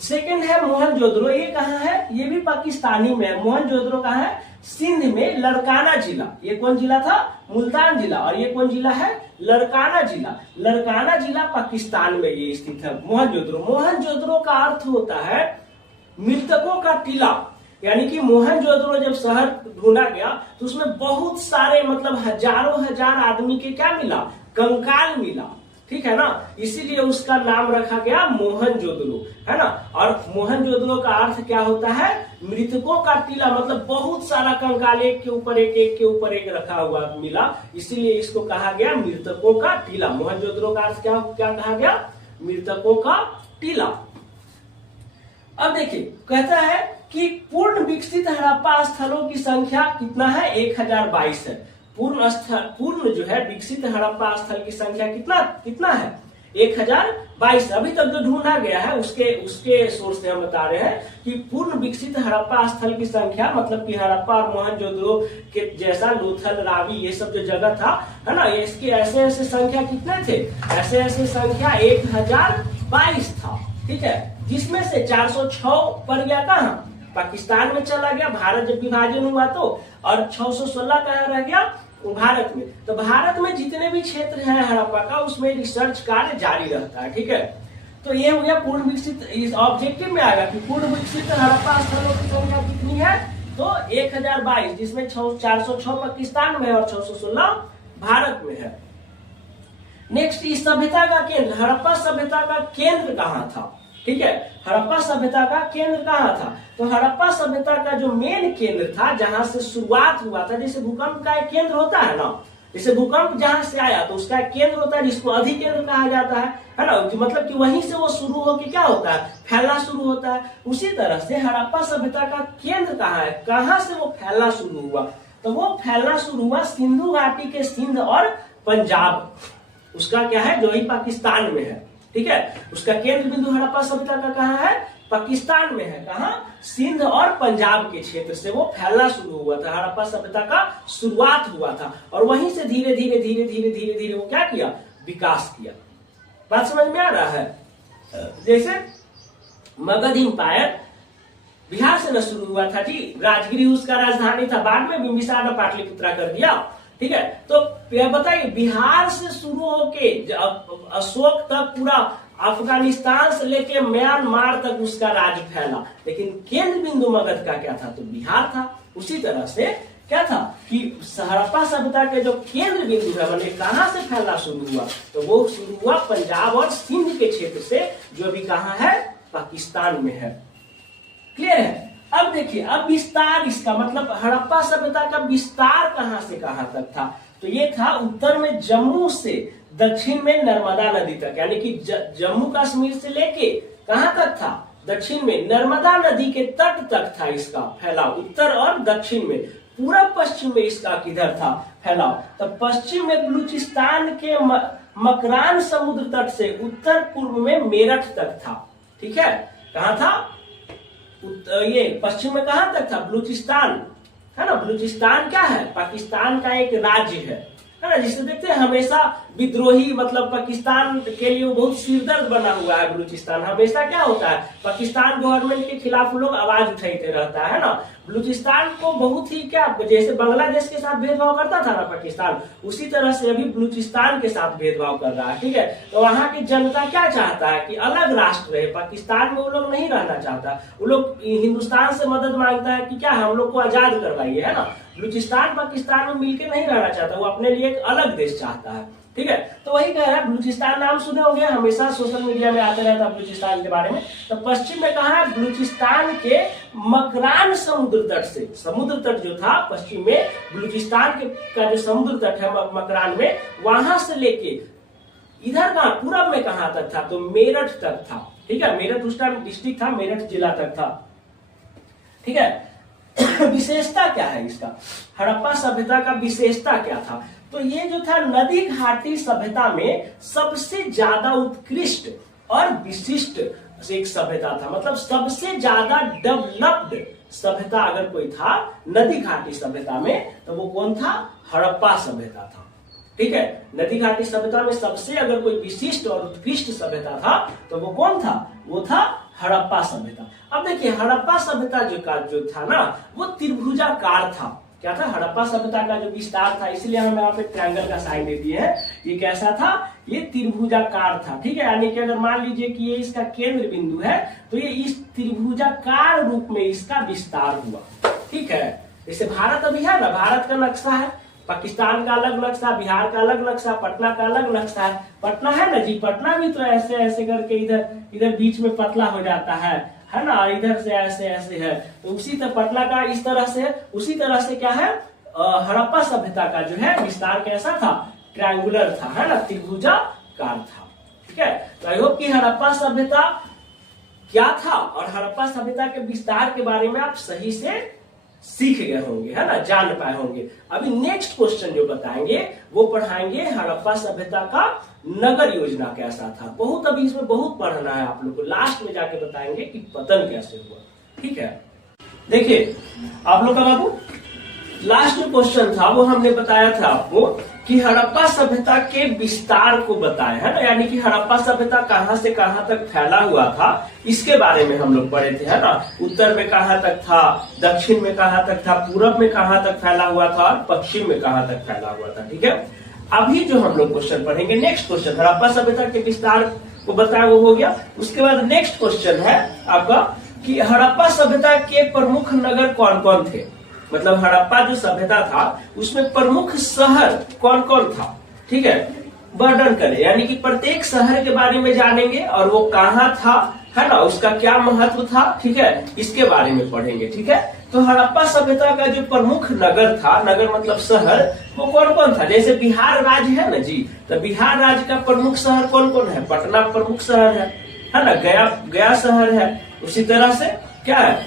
सेकंड है मोहनजोदड़ो, ये कहाँ है, ये भी पाकिस्तानी में है। मोहनजोदड़ो कहाँ है, सिंध में लड़काना जिला। ये कौन जिला था, मुल्तान जिला, और ये कौन जिला है, लड़काना जिला। लड़काना जिला पाकिस्तान में ये स्थित है मोहनजोदड़ो का अर्थ होता है मृतकों का टीला। यानी कि मोहनजोदड़ो जब शहर ढूंढा गया, तो उसमें बहुत सारे, मतलब हजारों हजार आदमी के क्या मिला, कंकाल मिला। ठीक है ना, इसीलिए उसका नाम रखा गया मोहनजोदड़ो, है ना। और मोहनजोदड़ो का अर्थ क्या होता है, मृतकों का टीला, मतलब बहुत सारा कंकाल एक के ऊपर एक रखा हुआ मिला, इसीलिए इसको कहा गया मृतकों का टीला। मोहनजोदड़ो का अर्थ क्या कहा गया, मृतकों का टीला। अब देखिए, कहता है कि पूर्ण विकसित हड़प्पा स्थलों की संख्या कितना है, 1022 है। पूर्ण जो है विकसित हड़प्पा स्थल की संख्या कितना है, 1022। अभी तक जो ढूंढा गया है उसके सोर्स से हम बता रहे हैं कि पूर्ण विकसित हड़प्पा स्थल की संख्या, मतलब कि हड़प्पा और मोहनजोदड़ो के जैसा लोथल, रावी, ये सब जो जगह था, है ना, इसके ऐसे संख्या कितने थे, ऐसे संख्या 1022 था। ठीक है, जिसमें से 406 पर गया कहाँ, पाकिस्तान में चला गया, भारत जब विभाजन हुआ तो, और 616 कहाँ रह गया, भारत में। तो भारत में जितने भी क्षेत्र है हड़प्पा का, उसमें रिसर्च कार्य जारी रहता है। ठीक है, तो ये हो गया पूर्ण विकसित। इस ऑब्जेक्टिव में आएगा कि पूर्ण विकसित हड़प्पा स्थलों की संख्या कितनी है, तो 1022, जिसमें 406 पाकिस्तान में और 616 भारत में है। नेक्स्ट, इस सभ्यता का केंद्र, हड़प्पा सभ्यता का केंद्र कहाँ था। ठीक है, हड़प्पा सभ्यता का केंद्र कहाँ था, तो हड़प्पा सभ्यता का जो मेन केंद्र था, जहां से शुरुआत हुआ था, जैसे भूकंप का एक केंद्र होता है ना, जैसे भूकंप जहां से आया तो उसका एक केंद्र होता है, जिसको अधिकेंद्र कहा जाता है ना, मतलब कि वहीं से वो शुरू होकर क्या होता है, फैलना शुरू होता है। उसी तरह से हड़प्पा सभ्यता का केंद्र कहाँ है, कहाँ से वो फैलना शुरू हुआ, तो वो फैलना शुरू हुआ सिंधु घाटी के सिंध और पंजाब, उसका क्या है, जो ही पाकिस्तान में है। ठीक है, उसका केंद्र बिंदु हड़प्पा सभ्यता का कहाँ है, पाकिस्तान में है। कहाँ, सिंध और पंजाब के क्षेत्र से वो फैलना शुरू हुआ था, हड़प्पा सभ्यता का शुरुआत हुआ था, और वहीं से धीरे धीरे वो क्या किया, विकास किया। बात समझ में आ रहा है। जैसे मगध इंपायर बिहार से न शुरू हुआ था जी, राजगिरी उसका राजधानी था, बाद में बिंबिसार ने पाटलिपुत्रा कर दिया। ठीक है, तो बताइए, बिहार से शुरू होके अशोक तक पूरा अफगानिस्तान से लेके म्यांमार तक उसका राज फैला, लेकिन केंद्र बिंदु मगध का क्या था, तो बिहार था। उसी तरह से क्या था कि हड़प्पा सभ्यता के जो केंद्र बिंदु है, मैंने कहां से फैलना शुरू हुआ, तो वो शुरू हुआ पंजाब और सिंध के क्षेत्र से, जो अभी कहाँ है, पाकिस्तान में है। क्लियर है। अब देखिए, अब विस्तार, इसका मतलब हड़प्पा सभ्यता का विस्तार कहां से कहां तक था, तो ये था उत्तर में जम्मू से दक्षिण में नर्मदा नदी तक, यानी कि जम्मू कश्मीर से लेके कहां तक था, दक्षिण में नर्मदा नदी के तट तक था इसका फैलाव, उत्तर और दक्षिण में। पूरब पश्चिम में इसका किधर था फैलाव, तो पश्चिम में बलूचिस्तान के मकरान समुद्र तट से उत्तर पूर्व में मेरठ तक था। ठीक है, कहां था, ये पश्चिम में कहां तक था, बलूचिस्तान, है ना। बलूचिस्तान क्या है, पाकिस्तान का एक राज्य है ना। जिसे देखते हैं हमेशा विद्रोही, मतलब पाकिस्तान के लिए वो बहुत सिरदर्द बना हुआ है बलूचिस्तान। हमेशा क्या होता है, पाकिस्तान गवर्नमेंट के खिलाफ लोग आवाज उठाते रहता है ना। बलूचिस्तान को बहुत ही क्या, जैसे बांग्लादेश के साथ भेदभाव करता था ना पाकिस्तान, उसी तरह से अभी बलूचिस्तान के साथ भेदभाव कर रहा है, ठीक है। तो वहां की जनता क्या चाहता है कि अलग राष्ट्र रहे, पाकिस्तान में वो लोग नहीं रहना चाहता। वो लोग हिंदुस्तान से मदद मांगता है कि क्या हम लोग को आजाद करवाइए, है ना। बलूचिस्तान पाकिस्तान में मिलकर नहीं रहना चाहता, वो अपने लिए एक अलग देश चाहता है, ठीक है। तो वही कह रहा है, बलूचिस्तान नाम सुने होंगे, हमेशा सोशल मीडिया में आते रहता है बलूचिस्तान के बारे में। तो पश्चिम में कहा है, बलूचिस्तान के मकरान समुद्र तट से, समुद्र तट जो था पश्चिम में, बलूचिस्तान का जो समुद्र तट है मकरान में, वहां से लेके इधर कहा पूरब में कहां तक था, तो मेरठ तक था, ठीक है। मेरठ उस टाइम डिस्ट्रिक्ट था, मेरठ जिला तक था, ठीक है। विशेषता क्या है इसका, हड़प्पा सभ्यता का विशेषता क्या था, तो ये जो था नदी घाटी सभ्यता में सबसे ज्यादा उत्कृष्ट और विशिष्ट एक सभ्यता था। मतलब सबसे ज्यादा डेवलप्ड सभ्यता अगर कोई था नदी घाटी सभ्यता में, तो वो कौन था, हड़प्पा सभ्यता था, ठीक है। नदी घाटी सभ्यता में सबसे अगर कोई विशिष्ट और उत्कृष्ट सभ्यता था तो वो कौन था, वो था हड़प्पा सभ्यता। अब देखिए हड़प्पा सभ्यता जो था ना, वो त्रिभुजाकार था। क्या था, हड़प्पा सभ्यता का जो विस्तार था, इसलिए हम यहाँ पे ट्रायंगल का साइन दे दिए हैं। ये कैसा था, ये त्रिभुजाकार था, ठीक है। यानी कि अगर मान लीजिए कि ये इसका केंद्र बिंदु है, तो ये इस त्रिभुजाकार रूप में इसका विस्तार हुआ, ठीक है। जैसे भारत अभी है ना, भारत का नक्शा है, पाकिस्तान का अलग नक्शा, बिहार का अलग नक्शा, पटना का अलग नक्शा है। पटना है ना जी, पटना भी तो ऐसे ऐसे करके इधर बीच में पतला हो जाता है ना, इधर से ऐसे ऐसे है। तो उसी तरह पटना का इस तरह से, उसी तरह से क्या है, हड़प्पा सभ्यता का जो है विस्तार कैसा था, ट्रायंगुलर था, है ना, त्रिभुजाकार था, ठीक है। तो आई होप कि हड़प्पा सभ्यता क्या था और हड़प्पा सभ्यता के विस्तार के बारे में आप सही से सीख गए होंगे, है ना, जान पाए होंगे। अभी नेक्स्ट क्वेश्चन जो बताएंगे वो पढ़ाएंगे हड़प्पा सभ्यता का नगर योजना कैसा था। बहुत अभी इसमें बहुत पढ़ना है आप लोग को, लास्ट में जाके बताएंगे कि पतन कैसे हुआ, ठीक है। देखिए आप लोग का बाबू लास्ट जो क्वेश्चन था वो हमने बताया था आपको कि हड़प्पा सभ्यता के विस्तार को बताया, है ना, यानी कि हड़प्पा सभ्यता कहां से कहां तक फैला हुआ था इसके बारे में हम लोग पढ़े थे, है ना। उत्तर में कहां तक था, दक्षिण में कहां तक था, पूरब में कहां तक फैला हुआ था और पश्चिम में कहां तक फैला हुआ था, ठीक है। अभी जो हम लोग क्वेश्चन पढ़ेंगे, नेक्स्ट क्वेश्चन हड़प्पा सभ्यता के विस्तार को बताया, वो हो गया। उसके बाद नेक्स्ट क्वेश्चन है आपका कि हड़प्पा सभ्यता के प्रमुख नगर कौन कौन थे। मतलब हड़प्पा जो सभ्यता था उसमें प्रमुख शहर कौन कौन था, ठीक है। वर्णन करें, यानी कि प्रत्येक शहर के बारे में जानेंगे और वो कहाँ था, है ना, उसका क्या महत्व था, ठीक है, इसके बारे में पढ़ेंगे, ठीक है। तो हड़प्पा सभ्यता का जो प्रमुख नगर था, नगर मतलब शहर, वो कौन कौन था। जैसे बिहार राज्य है ना जी, तो बिहार राज्य का प्रमुख शहर कौन कौन है, पटना प्रमुख शहर है ना, गया शहर है। उसी तरह से क्या है,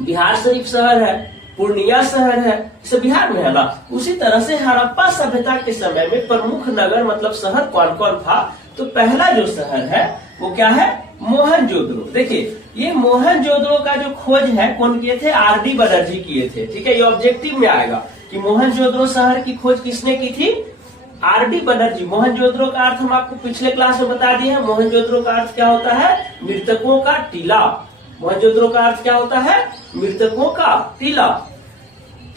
बिहार शरीफ शहर है, पूर्णिया शहर है, इसे बिहार में है ना। उसी तरह से हड़प्पा सभ्यता के समय में प्रमुख नगर मतलब शहर कौन कौन था। तो पहला जो शहर है वो क्या है, मोहनजोदड़ो। देखिए ये मोहनजोदड़ो का जो खोज है कौन किए थे, आर.डी. बनर्जी किए थे, ठीक है। ये ऑब्जेक्टिव में आएगा कि मोहनजोदड़ो शहर की खोज किसने की थी, आर.डी. बनर्जी। मोहनजोदड़ो का अर्थ हम आपको पिछले क्लास में बता दिए हैं। मोहनजोदड़ो का अर्थ क्या होता है, मृतकों का टीला। मोहनजोदड़ो का अर्थ क्या होता है, मृतकों का टीला,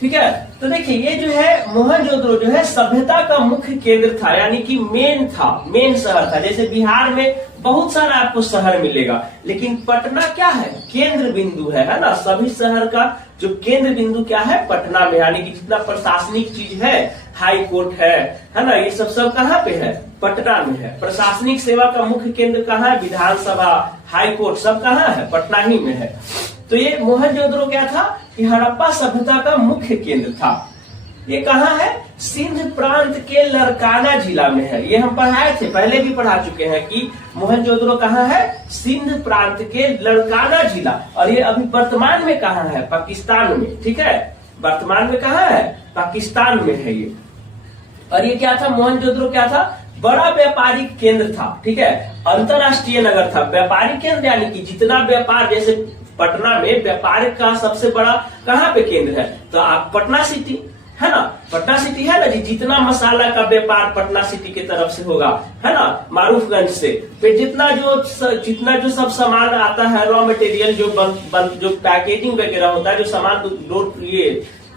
ठीक है। तो देखिए ये जो है मोहनजोदड़ो जो है सभ्यता का मुख्य केंद्र था, यानी कि मेन था, मेन शहर था। जैसे बिहार में बहुत सारा आपको शहर मिलेगा, लेकिन पटना क्या है, केंद्र बिंदु है ना। सभी शहर का जो केंद्र बिंदु क्या है, पटना में, यानी कि जितना प्रशासनिक चीज है, हाई कोर्ट है ना, ये सब कहाँ पे है, पटना में है। प्रशासनिक सेवा का मुख्य केंद्र कहाँ है, विधानसभा, हाई कोर्ट सब कहाँ है, पटना ही में है। तो ये मोहनजोदड़ो क्या था कि हड़प्पा सभ्यता का मुख्य केंद्र था। ये कहाँ है, सिंध प्रांत के लरकाना जिला में है। ये हम पढ़ाए थे, पहले भी पढ़ा चुके हैं कि मोहनजोदड़ो कहाँ है, सिंध प्रांत के लरकाना जिला। और ये अभी वर्तमान में कहाँ है, पाकिस्तान में, ठीक है। वर्तमान में कहाँ है, पाकिस्तान में है ये। और ये क्या था, मोहनजोदड़ो क्या था, बड़ा व्यापारिक केंद्र था, ठीक है। अंतरराष्ट्रीय नगर था, व्यापारिक केंद्र यानी कि जितना व्यापार, जैसे पटना में व्यापार का सबसे बड़ा कहाँ पे केंद्र है? तो आप पटना सिटी है ना, पटना सिटी है ना जी। जितना मसाला का व्यापार पटना सिटी की तरफ से होगा, है ना, मारूफगंज से, फिर जितना जो सब सामान आता है, रॉ मटेरियल जो पैकेजिंग वगैरह होता है, जो सामान ये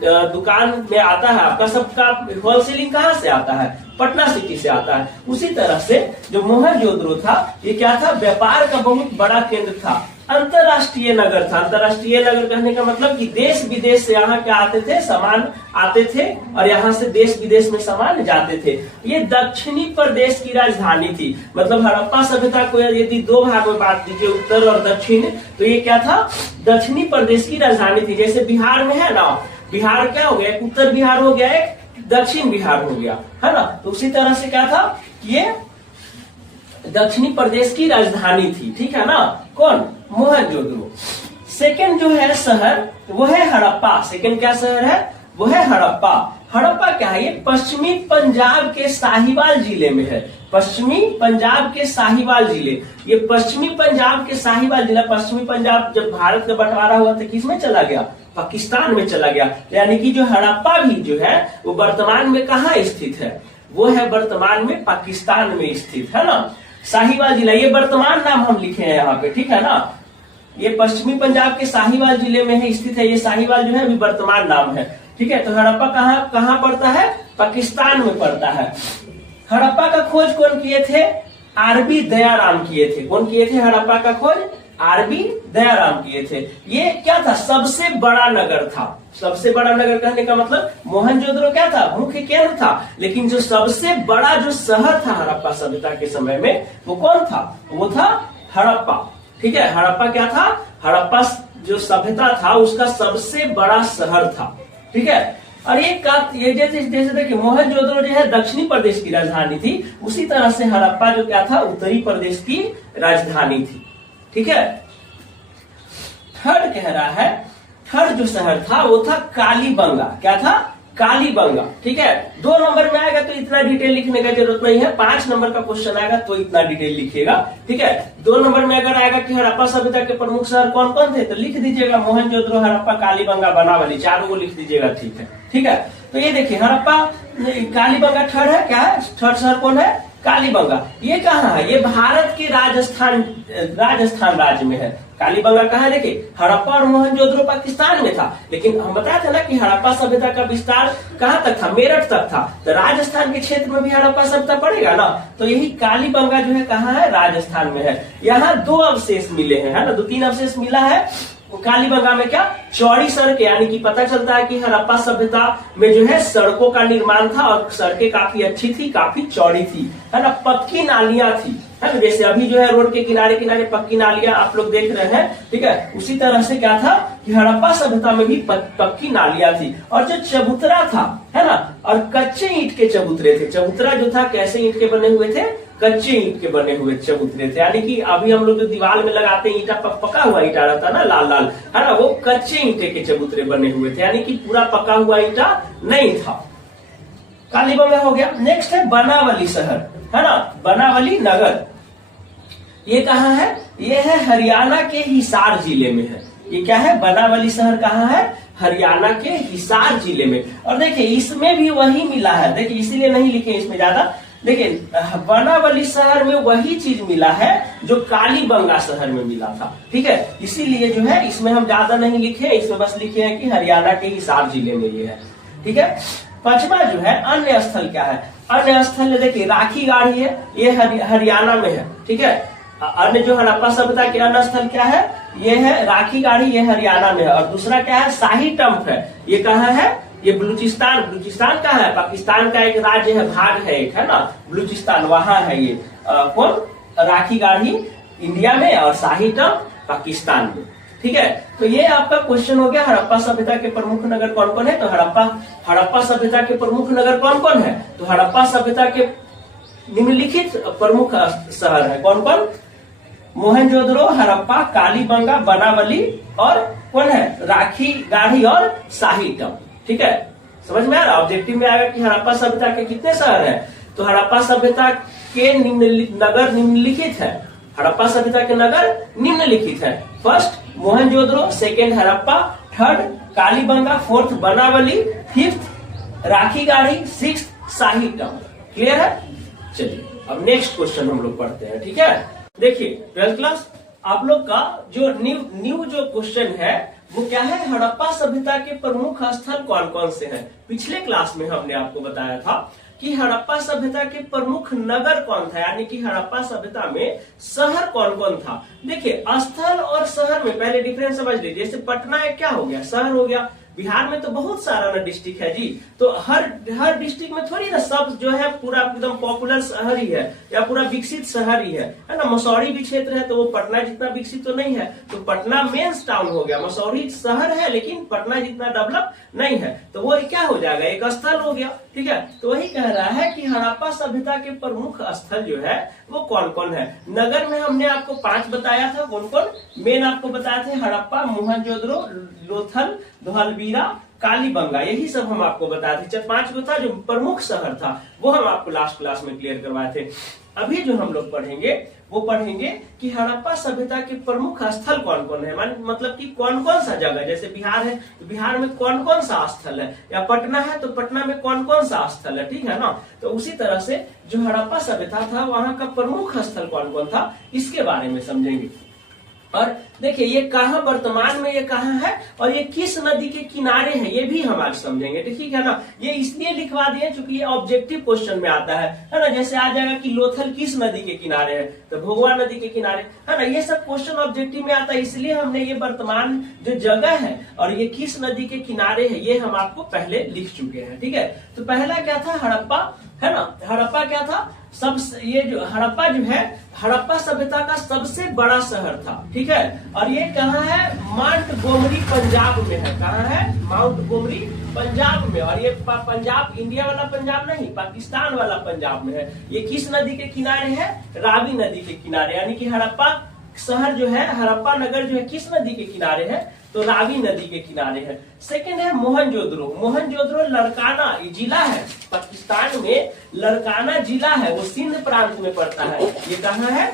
दुकान में आता है आपका, सबका होलसेलिंग कहाँ से आता है? पटना सिटी से आता है। उसी तरह से जो मोहनजोदड़ो था, ये क्या था? व्यापार का बहुत बड़ा केंद्र था, अंतरराष्ट्रीय नगर था। अंतरराष्ट्रीय नगर कहने का मतलब कि देश विदेश से यहाँ क्या आते थे? सामान आते थे, और यहाँ से देश विदेश में सामान जाते थे। ये दक्षिणी प्रदेश की राजधानी थी। मतलब हड़प्पा सभ्यता को यदि दो भाग में बांट दीजिए, उत्तर और दक्षिण, तो ये क्या था? दक्षिणी प्रदेश की राजधानी थी। जैसे बिहार में है ना, बिहार क्या हो गया? एक उत्तर बिहार हो गया, एक दक्षिण बिहार हो गया, है ना। तो उसी तरह से क्या था? ये दक्षिणी प्रदेश की राजधानी थी, ठीक है ना। कौन? मोहनजोदड़ो। सेकंड जो है शहर, वो है हड़प्पा। सेकंड क्या शहर है? वो है हड़प्पा। हड़प्पा क्या है? ये पश्चिमी पंजाब के साहिवाल जिले में है। पश्चिमी पंजाब के साहिवाल जिले, ये पश्चिमी पंजाब के साहिवाल जिला। पश्चिमी पंजाब जब भारत का बंटवारा हुआ तो किसमें चला गया? पाकिस्तान में चला गया। यानी कि जो हड़प्पा भी जो है वो वर्तमान में कहाँ स्थित है? वो है वर्तमान में पाकिस्तान में स्थित, है ना। साहिवाल जिला, ये वर्तमान नाम हम लिखे हैं यहाँ पे, ठीक है ना। ये पश्चिमी पंजाब के साहिवाल जिले में है स्थित है। ये साहिवाल जो है अभी वर्तमान नाम है, ठीक है। तो हड़प्पा कहाँ पड़ता है? पाकिस्तान में पड़ता है। हड़प्पा का खोज कौन किए थे? आरबी दयाराम किए थे। कौन किए थे हड़प्पा का खोज? आरबी दयाराम किए थे। ये क्या था? सबसे बड़ा नगर था। सबसे बड़ा नगर कहने का मतलब मोहनजोदड़ो क्या था? मुख्य केंद्र था। लेकिन जो सबसे बड़ा जो शहर था हड़प्पा सभ्यता के समय में, वो कौन था? वो था हड़प्पा, ठीक है। हड़प्पा क्या था? हड़प्पा जो सभ्यता था उसका सबसे बड़ा शहर था, ठीक है। और ये जैसे देखिए, मोहनजोदड़ो जो है दक्षिणी प्रदेश की राजधानी थी, उसी तरह से हड़प्पा जो क्या था? उत्तरी प्रदेश की राजधानी थी, ठीक है। थर्ड कह रहा है, थर्ड जो शहर था वो था कालीबंगा। क्या था? कालीबंगा, ठीक है। 2 नंबर में आएगा तो इतना डिटेल लिखने का जरूरत नहीं है। 5 नंबर का क्वेश्चन आएगा तो इतना डिटेल लिखिएगा, ठीक है। 2 नंबर में अगर आएगा कि हड़प्पा सभ्यता के प्रमुख शहर कौन कौन थे, तो लिख दीजिएगा मोहनजोदड़ो, हड़प्पा, कालीबंगा, बनावली, चारों को लिख दीजिएगा, ठीक है, ठीक है। तो ये देखिए हड़प्पा, कालीबंगा थर्ड है। क्या है? थर्ड शहर कौन है? कालीबंगा। ये कहाँ है? ये भारत के राजस्थान राज्य में है। कालीबंगा कहाँ है? देखिए, हड़प्पा और मोहनजोदड़ो पाकिस्तान में था, लेकिन हम बताया था ना कि हड़प्पा सभ्यता का विस्तार कहाँ तक था? मेरठ तक था। तो राजस्थान के क्षेत्र में भी हड़प्पा सभ्यता पड़ेगा ना। तो यही कालीबंगा जो है कहाँ है? राजस्थान में है। यहाँ 2 अवशेष मिले हैं, है ना, 2-3 अवशेष मिला है। कालीबंगा में क्या? चौड़ी सड़क, यानी कि पता चलता है कि हड़प्पा सभ्यता में जो है सड़कों का निर्माण था, और सड़कें काफी अच्छी थी, काफी चौड़ी थी, है ना। पक्की नालियां थी, है ना। जैसे अभी जो है रोड के किनारे किनारे पक्की नालियां आप लोग देख रहे हैं, ठीक है। उसी तरह से क्या था कि हड़प्पा सभ्यता में भी पक्की नालियां थी। और जो चबूतरा था, है ना, और कच्चे ईंट के चबूतरे थे। चबूतरा जो था कैसे ईंट के बने हुए थे? कच्चे ईंट के बने हुए चबूतरे थे। यानी कि अभी हम लोग जो दीवार में लगाते हैं ईंटा, पका हुआ ईंटा रहता ना, लाल लाल, है ना, वो कच्चे ईंटे के चबूतरे बने हुए थे। यानी कि पूरा पका हुआ ईंटा नहीं था। कालीबंगा हो गया। नेक्स्ट है बनावली शहर, है ना, बनावली नगर। ये कहाँ है? ये है हरियाणा के हिसार जिले में है। ये क्या है? बनावली शहर कहाँ है? हरियाणा के हिसार जिले में। और देखिए इसमें भी वही मिला है, देखिए इसीलिए नहीं लिखे इसमें ज्यादा। देखिए बनावली शहर में वही चीज मिला है जो कालीबंगा शहर में मिला था, ठीक है। इसीलिए जो है इसमें हम ज्यादा नहीं लिखे, इसमें बस लिखे हैं कि हरियाणा के हिसार जिले में ये है, ठीक है। 5वां जो है अन्य स्थल क्या है? अन्य स्थल देखिए राखी गाढ़ी है, ये हरियाणा में है, ठीक है। अन्य जो हड़प्पा सभ्यता के अन्य स्थल क्या है? ये है राखी गाढ़ी, ये हरियाणा में है। और दूसरा क्या है? शाही टम्प है, ये कहाँ है? ये बलूचिस्तान। बलूचिस्तान कहाँ है? पाकिस्तान का एक राज्य है, भाग है एक, है ना, बलूचिस्तान, वहां है ये। कौन? राखी गाढ़ी इंडिया में और शाही टम्प पाकिस्तान में, ठीक है। तो ये आपका क्वेश्चन हो गया हड़प्पा सभ्यता के प्रमुख नगर कौन कौन है। तो हड़प्पा सभ्यता के प्रमुख नगर कौन कौन है? तो हड़प्पा सभ्यता के निम्नलिखित प्रमुख शहर है कौन कौन? मोहनजोदड़ो, हड़प्पा, कालीबंगा, बनावली और कौन है? राखी गाढ़ी और शाही टम्प, ठीक है। समझ में आ रहा? ऑब्जेक्टिव में आएगा कि हड़प्पा सभ्यता के कितने शहर हैं। तो हड़प्पा सभ्यता के नगर निम्नलिखित है। हड़प्पा सभ्यता के नगर निम्नलिखित है। First Mohenjodaro, second Harappa, third Kalibanga, fourth Banawali, fifth Rakhi Garhi, sixth शाही टॉम्ब। क्लियर है? चलिए अब नेक्स्ट क्वेश्चन हम लोग पढ़ते हैं। ठीक है, देखिए 12th क्लास आप लोग का जो न्यू जो क्वेश्चन है वो क्या है, हड़प्पा सभ्यता के प्रमुख स्थल कौन कौन से हैं। पिछले क्लास में हमने आपको बताया था कि हड़प्पा सभ्यता के प्रमुख नगर कौन था, यानी कि हड़प्पा सभ्यता में शहर कौन कौन था। देखिए स्थल और शहर में पहले डिफरेंस समझ लीजिए। जैसे पटना एक क्या हो गया, शहर हो गया। बिहार में तो बहुत सारा ना डिस्ट्रिक्ट है जी, तो हर डिस्ट्रिक्ट में थोड़ी ना सब जो है पूरा एकदम पॉपुलर शहर ही है या पूरा विकसित शहर ही है ना। मसौरी भी क्षेत्र है तो वो पटना जितना विकसित तो नहीं है, तो पटना मेन टाउन हो गया। मसौरी शहर है लेकिन पटना जितना डेवलप नहीं है, तो वो क्या हो जाएगा, एक स्थल हो गया। ठीक है, तो वही कह रहा है कि हड़प्पा सभ्यता के प्रमुख स्थल जो है वो कौन कौन है। नगर में हमने आपको 5 बताया था, कौन कौन मेन आपको बताए थे, हड़प्पा, मोहनजोदड़ो, लोथल, धौलवीरा, कालीबंगा, यही सब हम आपको बताए थे। 4-5 गो था जो प्रमुख शहर था, वो हम आपको लास्ट क्लास में क्लियर करवाए थे। अभी जो हम लोग पढ़ेंगे वो पढ़ेंगे कि हड़प्पा सभ्यता के प्रमुख स्थल कौन कौन है, मतलब कि कौन कौन सा जगह। जैसे बिहार है तो बिहार में कौन कौन सा स्थल है, या पटना है तो पटना में कौन कौन सा स्थल है। ठीक है ना, तो उसी तरह से जो हड़प्पा सभ्यता था वहां का प्रमुख स्थल कौन कौन था, इसके बारे में समझेंगे। और देखिए ये कहाँ वर्तमान में ये कहाँ है और ये किस नदी के किनारे है, ये भी हम आज समझेंगे। ठीक है ना, ये इसलिए लिखवा दिए क्योंकि ये ऑब्जेक्टिव क्वेश्चन में आता है ना। जैसे आ जाएगा कि लोथल किस नदी के किनारे है, तो भोगवा नदी के किनारे है ना। ये सब क्वेश्चन ऑब्जेक्टिव में आता है, इसलिए हमने ये वर्तमान जो जगह है और ये किस नदी के किनारे है ये हम आपको पहले लिख चुके हैं। ठीक है, तो पहला क्या था, हड़प्पा है ना। हड़प्पा क्या था, ये जो हड़प्पा जो है हड़प्पा सभ्यता का सबसे बड़ा शहर था। ठीक है, और ये कहाँ है, माउंट गोमरी पंजाब में है। कहाँ है, माउंट गोमरी पंजाब में। और ये पंजाब इंडिया वाला पंजाब नहीं, पाकिस्तान वाला पंजाब में है। ये किस नदी के किनारे है, रावी नदी के किनारे। यानी कि हड़प्पा शहर जो है, हड़प्पा नगर जो है किस नदी के किनारे है, तो रावी नदी के किनारे है। सेकंड है मोहनजोदड़ो। मोहनजोदड़ो लड़काना जिला है, पाकिस्तान में लड़काना जिला है, वो सिंध प्रांत में पड़ता है। ये कहाँ है,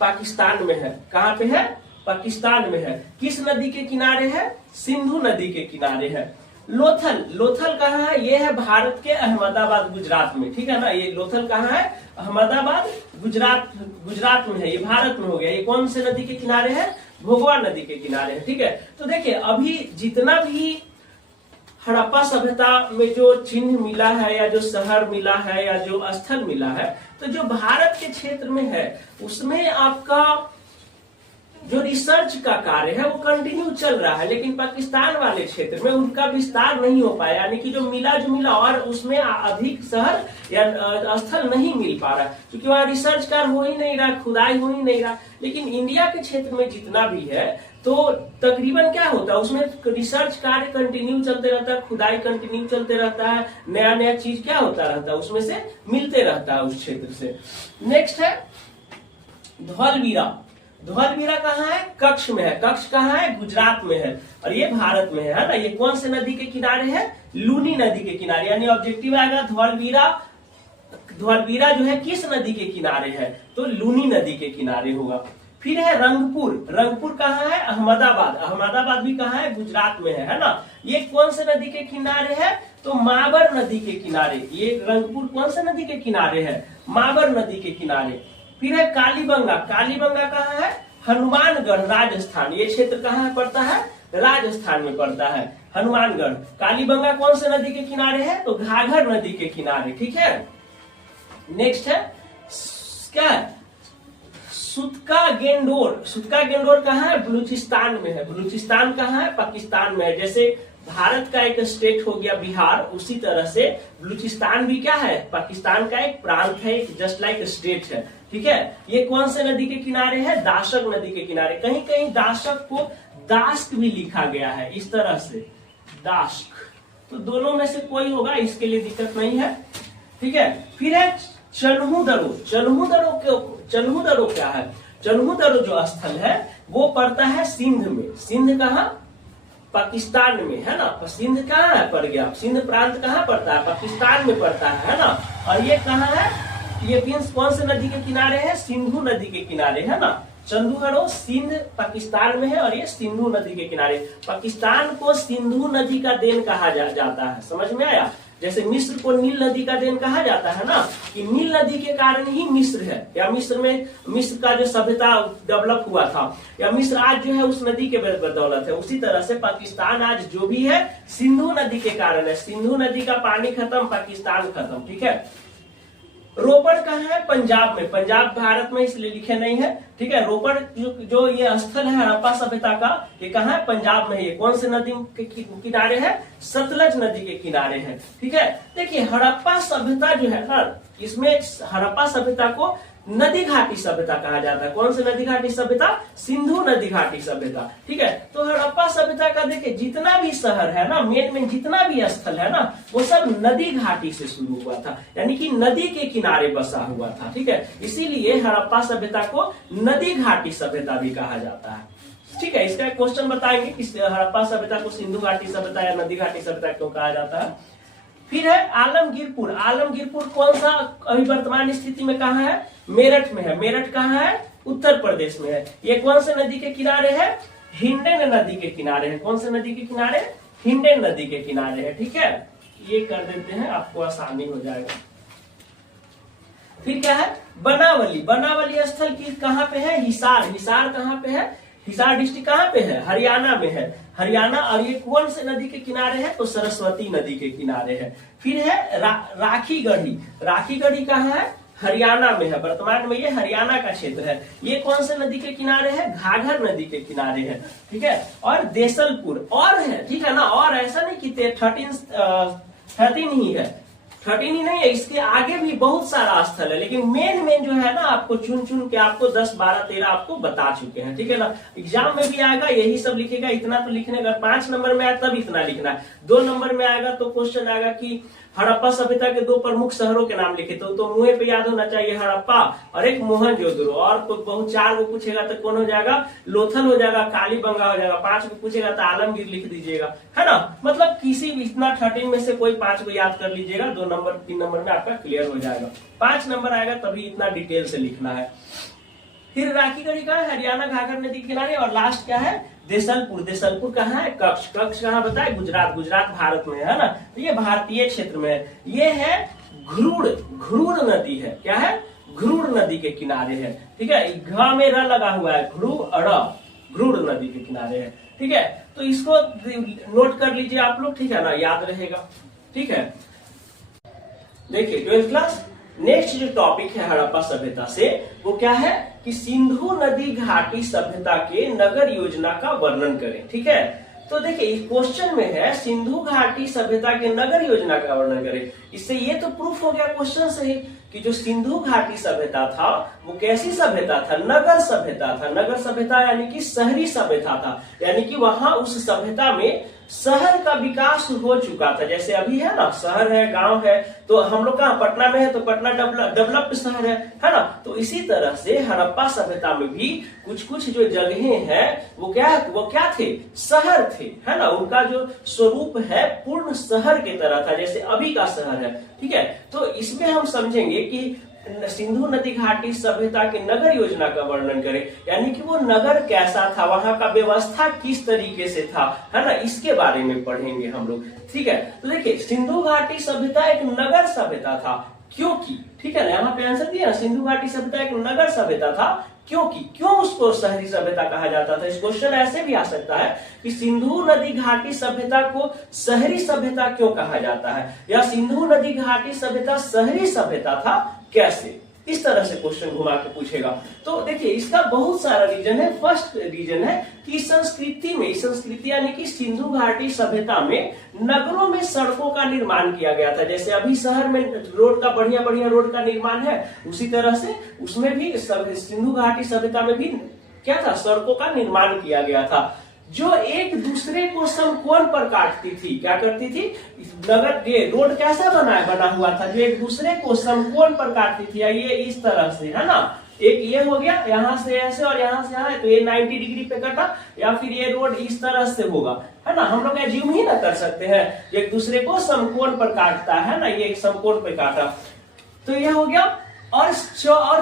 पाकिस्तान में है। कहाँ पे है, पाकिस्तान में है। किस नदी के किनारे है, सिंधु नदी के किनारे है। लोथल, लोथल कहाँ है, ये है भारत के अहमदाबाद गुजरात में। ठीक है ना, ये लोथल कहाँ है, अहमदाबाद गुजरात में है, ये भारत में हो गया। ये कौन से नदी के किनारे है, भोगवा नदी के किनारे है। ठीक है, तो देखिए अभी जितना भी हड़प्पा सभ्यता में जो चिन्ह मिला है या जो शहर मिला है या जो स्थल मिला है, तो जो भारत के क्षेत्र में है उसमें आपका जो रिसर्च का कार्य है वो कंटिन्यू चल रहा है, लेकिन पाकिस्तान वाले क्षेत्र में उनका विस्तार नहीं हो पाया। यानी कि जो मिला और उसमें अधिक शहर या स्थल नहीं मिल पा रहा, क्योंकि वहाँ रिसर्च कार्य हो ही नहीं रहा, खुदाई हो ही नहीं रहा। लेकिन इंडिया के क्षेत्र में जितना भी है तो तकरीबन क्या होता है, उसमें रिसर्च कार्य कंटिन्यू चलते रहता है, खुदाई कंटिन्यू चलते रहता है, नया नया चीज क्या होता रहता है उसमें से मिलते रहता है उस क्षेत्र से। नेक्स्ट है धौलवीरा। धौलवीरा कहाँ है, कच्छ में है। कच्छ कहाँ है, गुजरात में है, और ये भारत में है ना। ये कौन से नदी के किनारे है, लूनी नदी के किनारे। यानी ऑब्जेक्टिव आएगा धौलवीरा, धौलवीरा जो है किस नदी के किनारे है, तो लूनी नदी के किनारे होगा। फिर है रंगपुर। रंगपुर कहाँ है, अहमदाबाद। अहमदाबाद भी कहाँ है, गुजरात में है ना। ये कौन से नदी के किनारे है, तो माबर नदी के किनारे। ये रंगपुर कौन से नदी के किनारे है, माबर नदी के किनारे। फिर है कालीबंगा। कालीबंगा कहाँ है, हनुमानगढ़, राजस्थान। ये क्षेत्र कहाँ पड़ता है, राजस्थान में पड़ता है, हनुमानगढ़। कालीबंगा कौन से नदी के किनारे है, तो घाघर नदी के किनारे। ठीक है, नेक्स्ट है क्या है, सुतका गेंडोर। सुतका गेंडोर कहाँ है, बलूचिस्तान में है। बलूचिस्तान कहाँ है, पाकिस्तान में है। जैसे भारत का एक स्टेट हो गया बिहार, उसी तरह से बलूचिस्तान भी क्या है, पाकिस्तान का एक प्रांत है, जस्ट लाइक स्टेट है। ठीक है, ये कौन से नदी के किनारे है, दाशक नदी के किनारे। कहीं कहीं दाशक को दाश्क भी लिखा गया है, इस तरह से दाश्क, तो दोनों में से कोई होगा, इसके लिए दिक्कत नहीं है। ठीक है, फिर है चन्हूदरो। चन्हूदरो क्या है, चन्हूदरो जो स्थल है वो पड़ता है सिंध में। सिंध कहाँ, पाकिस्तान में है ना। सिंध कहाँ है, पड़ गया, सिंध प्रांत कहाँ पड़ता है, पाकिस्तान में पड़ता है ना। और ये कहाँ है, ये कौन से नदी के किनारे है, सिंधु नदी के किनारे है ना। चंदूहरो सिंध पाकिस्तान में है और ये सिंधु नदी के किनारे। पाकिस्तान को सिंधु नदी का देन कहा जाता है, समझ में आया। जैसे मिस्र को नील नदी का देन कहा जाता है ना, कि नील नदी के कारण ही मिस्र है, या मिस्र का जो सभ्यता डेवलप हुआ था, या मिस्र आज जो है उस नदी के बदौलत है। उसी तरह से पाकिस्तान आज जो भी है सिंधु नदी के कारण है। सिंधु नदी का पानी खत्म, पाकिस्तान खत्म, ठीक है। रोपड़ कहाँ है? पंजाब में। पंजाब भारत में इसलिए लिखे नहीं है, ठीक है। रोपड़ जो ये स्थल है हड़प्पा सभ्यता का, ये कहाँ है? पंजाब में। ये कौन से नदी के किनारे है? सतलज नदी के किनारे है, ठीक है। देखिए हड़प्पा सभ्यता जो है ना, इसमें हड़प्पा सभ्यता को नदी घाटी सभ्यता कहा जाता है। कौन सी नदी घाटी सभ्यता? सिंधु नदी घाटी सभ्यता, ठीक है। तो हड़प्पा सभ्यता का देखिए जितना भी शहर है ना, मेन में जितना भी स्थल है ना, वो सब नदी घाटी से शुरू हुआ था, यानी कि नदी के किनारे बसा हुआ था, ठीक है। इसीलिए हड़प्पा सभ्यता को नदी घाटी सभ्यता भी कहा जाता है, ठीक है। इसका क्वेश्चन बताएंगे कि हड़प्पा सभ्यता को सिंधु घाटी सभ्यता या नदी घाटी सभ्यता क्यों कहा जाता है। फिर है आलमगीरपुर। आलमगीरपुर कौन सा अभी वर्तमान स्थिति में कहाँ है? मेरठ में है। मेरठ कहाँ है? उत्तर प्रदेश में है। ये कौन से नदी के किनारे है? हिंडन नदी के किनारे है। कौन से नदी के किनारे? हिंडन नदी के किनारे है, ठीक है। ये कर देते हैं, आपको आसानी हो जाएगा। फिर क्या है? बनावली। बनावली स्थल की कहाँ पे है? हिसार। हिसार कहाँ पे है? हिसार डिस्ट्रिक्ट कहाँ पे है? हरियाणा में है, हरियाणा। और ये कौन से नदी के किनारे है? तो सरस्वती नदी के किनारे है। फिर है राखीगढ़ी। राखीगढ़ी कहाँ है? हरियाणा में है। वर्तमान में ये हरियाणा का क्षेत्र है। ये कौन से नदी के किनारे है? घाघर नदी के किनारे है, ठीक है। और देसलपुर और है, ठीक है ना। और ऐसा नहीं कि 13 ही है, 13 ही नहीं है, इसके आगे भी बहुत सारा स्थल है, लेकिन मेन जो है ना, आपको चुन चुन के आपको 10, 12, 13 आपको बता चुके हैं, ठीक है ना। एग्जाम में भी आएगा यही सब लिखेगा, इतना तो लिखने का। 5 नंबर में आया तब इतना लिखना है। 2 नंबर में आएगा तो क्वेश्चन आएगा कि हड़प्पा सभ्यता के 2 प्रमुख शहरों के नाम लिखे, तो मुंह पे याद होना चाहिए हड़प्पा और एक मोहनजोदड़ो। और बहुत 4 को पूछेगा तो कौन हो जाएगा? लोथल हो जाएगा, कालीबंगा हो जाएगा। 5 को पूछेगा तो आलमगीर लिख दीजिएगा, है ना। मतलब किसी भी इतना 13 में से कोई 5 को याद कर लीजिएगा, 2 नंबर 3 नंबर में आपका क्लियर हो जाएगा। 5 नंबर आएगा तभी इतना डिटेल से लिखना है। फिर राखीगढ़ी का है हरियाणा घाघर नदी किनारे। और लास्ट क्या है? देसलपुर। देसलपुर कहाँ है? कच्छ। कच्छ कहाँ बताए? गुजरात। गुजरात भारत में है ना, तो ये भारतीय क्षेत्र में है। ये है घुरूर नदी है। क्या है? घुरूर नदी के किनारे है, ठीक है। घ में र लगा हुआ है, घुरूर नदी के किनारे है, ठीक है। तो इसको नोट कर लीजिए आप लोग, ठीक है ना, याद रहेगा, ठीक है। देखिए 12th क्लास, नेक्स्ट जो टॉपिक है हड़प्पा सभ्यता से, वो क्या है कि सिंधु नदी घाटी सभ्यता के नगर योजना का वर्णन करें, ठीक है। तो देखिए इस क्वेश्चन में है सिंधु घाटी सभ्यता के नगर योजना का वर्णन करें। इससे ये तो प्रूफ हो गया क्वेश्चन से ही कि जो सिंधु घाटी सभ्यता था वो कैसी सभ्यता था? नगर सभ्यता था। नगर सभ्यता यानी कि शहरी सभ्यता था, यानी कि वहां उस सभ्यता में शहर का विकास हो चुका था। जैसे अभी है ना, शहर है, गांव है, तो हम लोग कहाँ पटना में है, तो पटना डेवलप्ड शहर है ना। तो इसी तरह से हड़प्पा सभ्यता में भी कुछ जो जगहें हैं वो क्या थे? शहर थे, है ना। उनका जो स्वरूप है पूर्ण शहर की तरह था, जैसे अभी का शहर है, ठीक है। तो इसमें हम समझेंगे कि सिंधु नदी घाटी सभ्यता के नगर योजना का वर्णन करें, यानी कि वो नगर कैसा था, वहां का व्यवस्था किस तरीके से था, है ना, इसके बारे में पढ़ेंगे हम लोग, ठीक है। तो देखिए सिंधु घाटी सभ्यता एक नगर सभ्यता था, क्योंकि, ठीक है ना, यहाँ पे आंसर दिया, सिंधु घाटी सभ्यता एक नगर सभ्यता था क्योंकि, क्यों उसको शहरी सभ्यता कहा जाता था। इस क्वेश्चन ऐसे भी आ सकता है कि सिंधु नदी घाटी सभ्यता को शहरी सभ्यता क्यों कहा जाता है, या सिंधु नदी घाटी सभ्यता शहरी सभ्यता था कैसे, इस तरह से क्वेश्चन घुमा के पूछेगा। तो देखिए इसका बहुत सारा रीजन है। फर्स्ट रीजन है कि संस्कृति यानी कि सिंधु घाटी सभ्यता में नगरों में सड़कों का निर्माण किया गया था। जैसे अभी शहर में रोड का बढ़िया रोड का निर्माण है, उसी तरह से उसमें भी सिंधु घाटी सभ्यता में भी क्या था? सड़कों का निर्माण किया गया था, जो एक दूसरे को समकोण पर काटती थी। क्या करती थी? नगर ये रोड कैसा बना हुआ था, जो एक दूसरे को समकोण पर काटती थी। ये इस तरह से, है ना, एक ये हो गया, यहाँ से ऐसे और यहाँ से यहाँ, तो ये 90 डिग्री पे कटा, या फिर ये रोड इस तरह से होगा, है ना। हम लोग एज्यूम ही ना कर सकते हैं, एक दूसरे को समकोण पर काटता है ना, ये एक समकोण पे काटा, तो ये हो गया और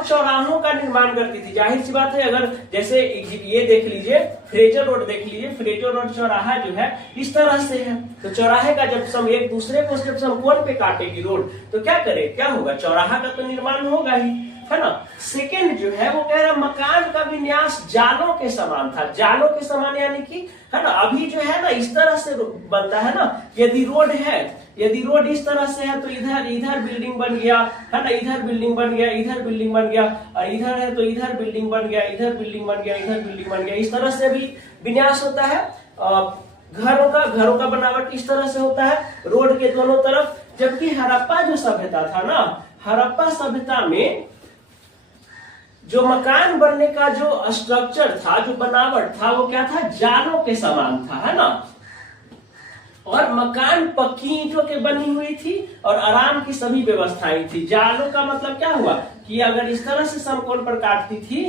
चौराहों का निर्माण करती थी। जाहिर सी बात है, अगर जैसे ये देख लीजिए, फ्रेजर रोड देख लीजिए, फ्रेजर रोड चौराहा जो है इस तरह से है, तो चौराहे का जब हम एक दूसरे को जब समकोण पे काटेगी रोड तो क्या करे, क्या होगा, चौराहा का तो निर्माण होगा ही, है ना। सेकंड जो है वो कह रहा मकान का विन्यास जालों के समान था। जालों के समान यानी कि, है ना, अभी जो है ना इस तरह से बनता है ना, यदि रोड है, यदि रोड इस तरह से है तो इधर बिल्डिंग बन गया, है ना, इधर बिल्डिंग बन गया, इधर बिल्डिंग बन गया, और इधर है तो इधर बिल्डिंग बन गया, इधर बिल्डिंग बन गया, इधर बिल्डिंग बन गया, इस तरह से भी विन्यास होता है। घरों का बनावट इस तरह से होता है रोड के दोनों तरफ। जबकि हड़प्पा जो सभ्यता था ना, हड़प्पा सभ्यता में जो मकान बनने का जो स्ट्रक्चर था, जो बनावट था, वो क्या था, जालों के समान था, है ना। और मकान पक्की ईंटों के बनी हुई थी और आराम की सभी व्यवस्थाएं थी। जालों का मतलब क्या हुआ कि अगर इस तरह से समकोण पर काटती थी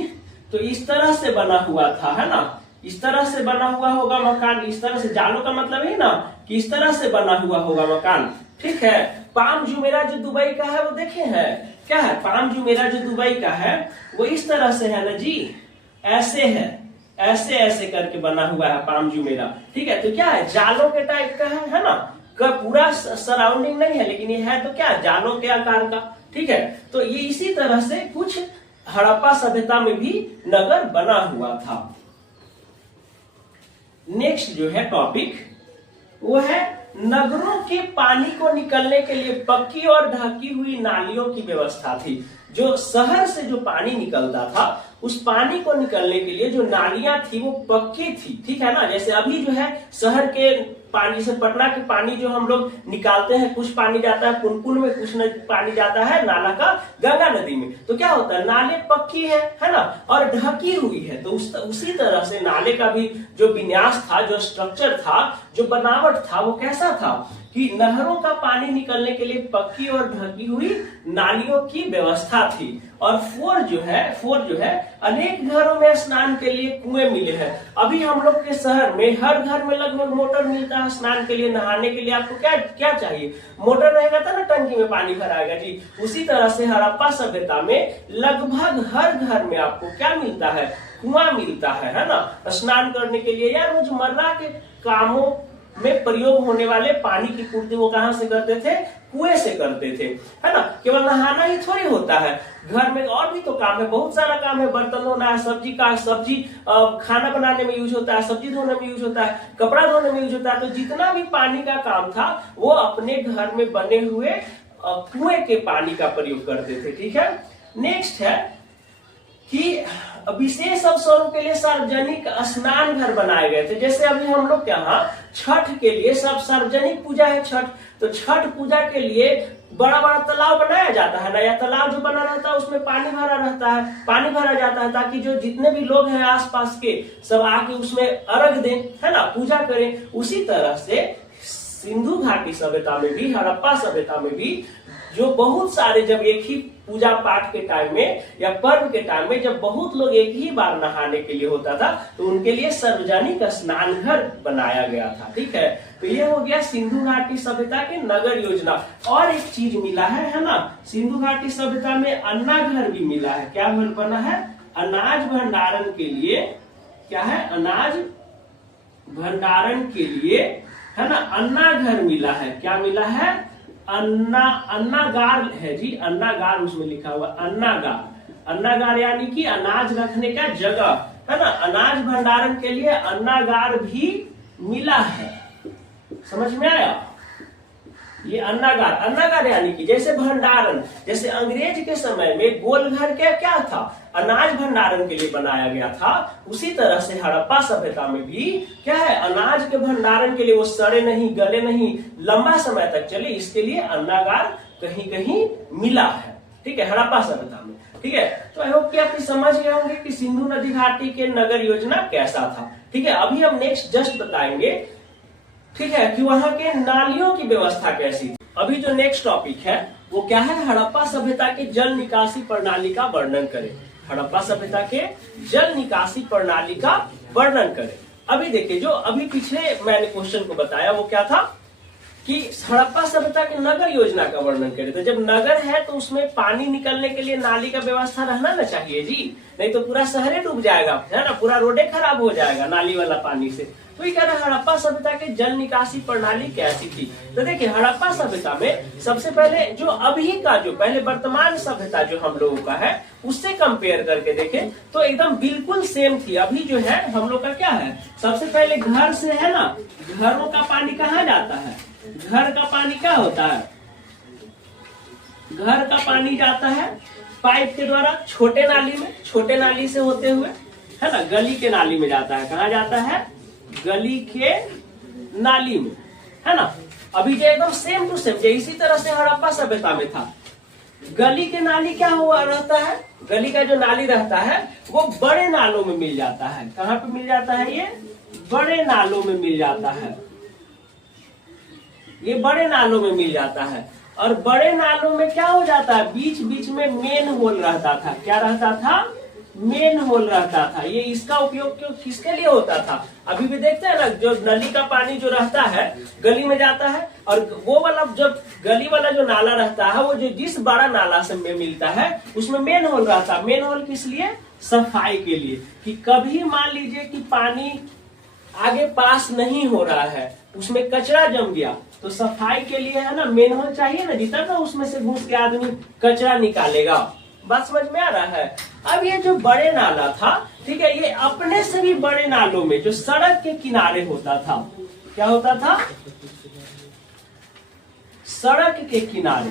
तो इस तरह से बना हुआ था, है ना, इस तरह से बना हुआ होगा मकान, इस तरह से। जालों का मतलब है ना कि इस तरह से बना हुआ होगा मकान, ठीक है। पाम जुमेरा जो दुबई का है वो देखे हैं, क्या है, पाम जुमेरा जो दुबई का है वो इस तरह से है ना जी, ऐसे है, ऐसे ऐसे करके बना हुआ है पाम जुमेरा, ठीक है। तो क्या है, जालों के टाइप का है ना, का पूरा सराउंडिंग नहीं है, लेकिन ये है तो क्या, जालों के आकार का, ठीक है। तो ये इसी तरह से कुछ हड़प्पा सभ्यता में भी नगर बना हुआ था। नेक्स्ट जो है टॉपिक वो है नगरों के पानी को निकलने के लिए पक्की और ढकी हुई नालियों की व्यवस्था थी। जो शहर से जो पानी निकलता था, उस पानी को निकलने के लिए जो नालियां थी वो पक्की थी, ठीक है ना। जैसे अभी जो है शहर के पानी से, पटना के पानी जो हम लोग निकालते हैं, कुछ पानी जाता है पुनपुन में, कुछ पानी जाता है नाला का गंगा नदी में, तो क्या होता है, नाले पक्की है ना, और ढकी हुई है। तो उसी तरह से नाले का भी जो विन्यास था, जो स्ट्रक्चर था, जो बनावट था, वो कैसा था कि नहरों का पानी निकलने के लिए पक्की और ढकी हुई नालियों की व्यवस्था थी। और फोर जो है अनेक घरों में स्नान के लिए कुएं मिले हैं। अभी हम लोग के शहर में हर घर में लगभग मोटर मिलता है स्नान के लिए, नहाने के लिए। आपको क्या चाहिए, मोटर रहेगा तो ना टंकी में पानी भराएगा जी। उसी तरह से हड़प्पा सभ्यता में लगभग हर घर में आपको क्या मिलता है, कुआं मिलता है ना, स्नान करने के लिए या रोजमर्रा के कामों में प्रयोग होने वाले पानी की पूर्ति वो कहां से करते थे, कुएं से करते थे, है ना। केवल नहाना ही थोड़ी होता है, घर में और भी तो काम है, बहुत सारा काम है, बर्तन धोना है, सब्जी खाना बनाने में यूज होता है, सब्जी धोने में यूज होता है, कपड़ा धोने में यूज होता है। तो जितना भी पानी का काम था वो अपने घर में बने हुए कुएं के पानी का प्रयोग करते थे, ठीक है। नेक्स्ट है कि विशेष अवसरों के लिए सार्वजनिक स्नान घर बनाए गए थे। जैसे अभी हम लोग के यहाँ छठ के लिए सब सार्वजनिक पूजा है छठ, तो छठ पूजा के लिए बड़ा बड़ा तालाब बनाया जाता है ना, या तालाब जो बना रहता है उसमें पानी भरा रहता है, पानी भरा जाता है, ताकि जो जितने भी लोग हैं आसपास के सब आके उसमें अर्घ दें, है ना, पूजा करें। उसी तरह से सिंधु घाटी सभ्यता में भी, हड़प्पा सभ्यता में भी जो बहुत सारे, जब एक ही पूजा पाठ के टाइम में या पर्व के टाइम में जब बहुत लोग एक ही बार नहाने के लिए होता था, तो उनके लिए सार्वजनिक स्नान घर बनाया गया था, ठीक है। तो ये हो गया सिंधु घाटी सभ्यता की नगर योजना। और एक चीज मिला है ना, सिंधु घाटी सभ्यता में अन्ना घर भी मिला है। क्या बना है, अनाज भंडारण के लिए, क्या है, अनाज भंडारण के लिए, है ना, अन्ना घर मिला है। क्या मिला है, अन्नागार है जी, अन्नागार उसमें लिखा हुआ, अन्नागार यानी कि अनाज रखने का जगह, है ना। अनाज भंडारण के लिए अन्नागार भी मिला है, समझ में आया। ये अन्नागार यानी कि जैसे भंडारण, जैसे अंग्रेज के समय में गोलघर क्या था, अनाज भंडारण के लिए बनाया गया था, उसी तरह से हड़प्पा सभ्यता में भी क्या है, अनाज के भंडारण के लिए, वो सड़े नहीं, गले नहीं, लंबा समय तक चले, इसके लिए अन्नागार कहीं कहीं मिला है, ठीक है, हड़प्पा सभ्यता में, ठीक है। तो आई होप कि आप समझ गए होंगे कि सिंधु नदी घाटी के नगर योजना कैसा था, ठीक है। अभी हम नेक्स्ट जस्ट बताएंगे, ठीक है, कि वहां के नालियों की व्यवस्था कैसी थी। अभी जो नेक्स्ट टॉपिक है वो क्या है, हड़प्पा सभ्यता के जल निकासी प्रणाली का वर्णन करें। हड़प्पा सभ्यता के जल निकासी प्रणाली का वर्णन करें। अभी देखिए, जो अभी पिछले मैंने क्वेश्चन को बताया वो क्या था कि हड़प्पा सभ्यता के नगर योजना का वर्णन करे। तो जब नगर है तो उसमें पानी निकलने के लिए नाली का व्यवस्था रहना ना चाहिए जी, नहीं तो पूरा शहर डूब जाएगा, है ना, पूरा रोडे खराब हो जाएगा नाली वाला पानी से। तो ये कह रहे हैं हड़प्पा सभ्यता के जल निकासी प्रणाली कैसी थी। तो देखिए हड़प्पा सभ्यता में सबसे पहले जो अभी का जो पहले वर्तमान सभ्यता जो हम लोगों का है उससे कंपेयर करके देखें तो एकदम बिल्कुल सेम थी। अभी जो है हम लोग का क्या है, सबसे पहले घर से है ना, घरों का पानी कहाँ जाता है, घर का पानी क्या होता है, घर का पानी जाता है पाइप के द्वारा छोटे नाली में, छोटे नाली से होते हुए है ना गली के नाली में जाता है। कहाँ जाता है, गली के नाली में, है ना। अभी जो एकदम सेम टू सेम इसी तरह से हड़प्पा सभ्यता में था। गली के नाली क्या हुआ रहता है, गली का जो नाली रहता है वो बड़े नालों में मिल जाता है। कहाँ पे मिल जाता है, ये बड़े नालों में मिल जाता है, ये बड़े नालों में मिल जाता है। और बड़े नालों में क्या हो जाता है, बीच बीच में मेन होल रहता था। क्या रहता था, मेन होल रहता था। ये इसका उपयोग क्यों किसके लिए होता था, अभी भी देखते हैं ना, जो नली का पानी जो रहता है गली में जाता है और वो वाला जब गली वाला जो नाला रहता है वो जो जिस बड़ा नाला से में मिलता है उसमें मेन होल रहता है। मेन होल किस लिए, सफाई के लिए, कि कभी मान लीजिए कि पानी आगे पास नहीं हो रहा है, उसमें कचरा जम गया तो सफाई के लिए है ना मेन होल चाहिए ना, जितना ना उसमें से घुस के आदमी कचरा निकालेगा। बात समझ में आ रहा है। अब ये जो बड़े नाला था, ठीक है, ये अपने से भी बड़े नालों में जो सड़क के किनारे होता था, क्या होता था, सड़क के किनारे,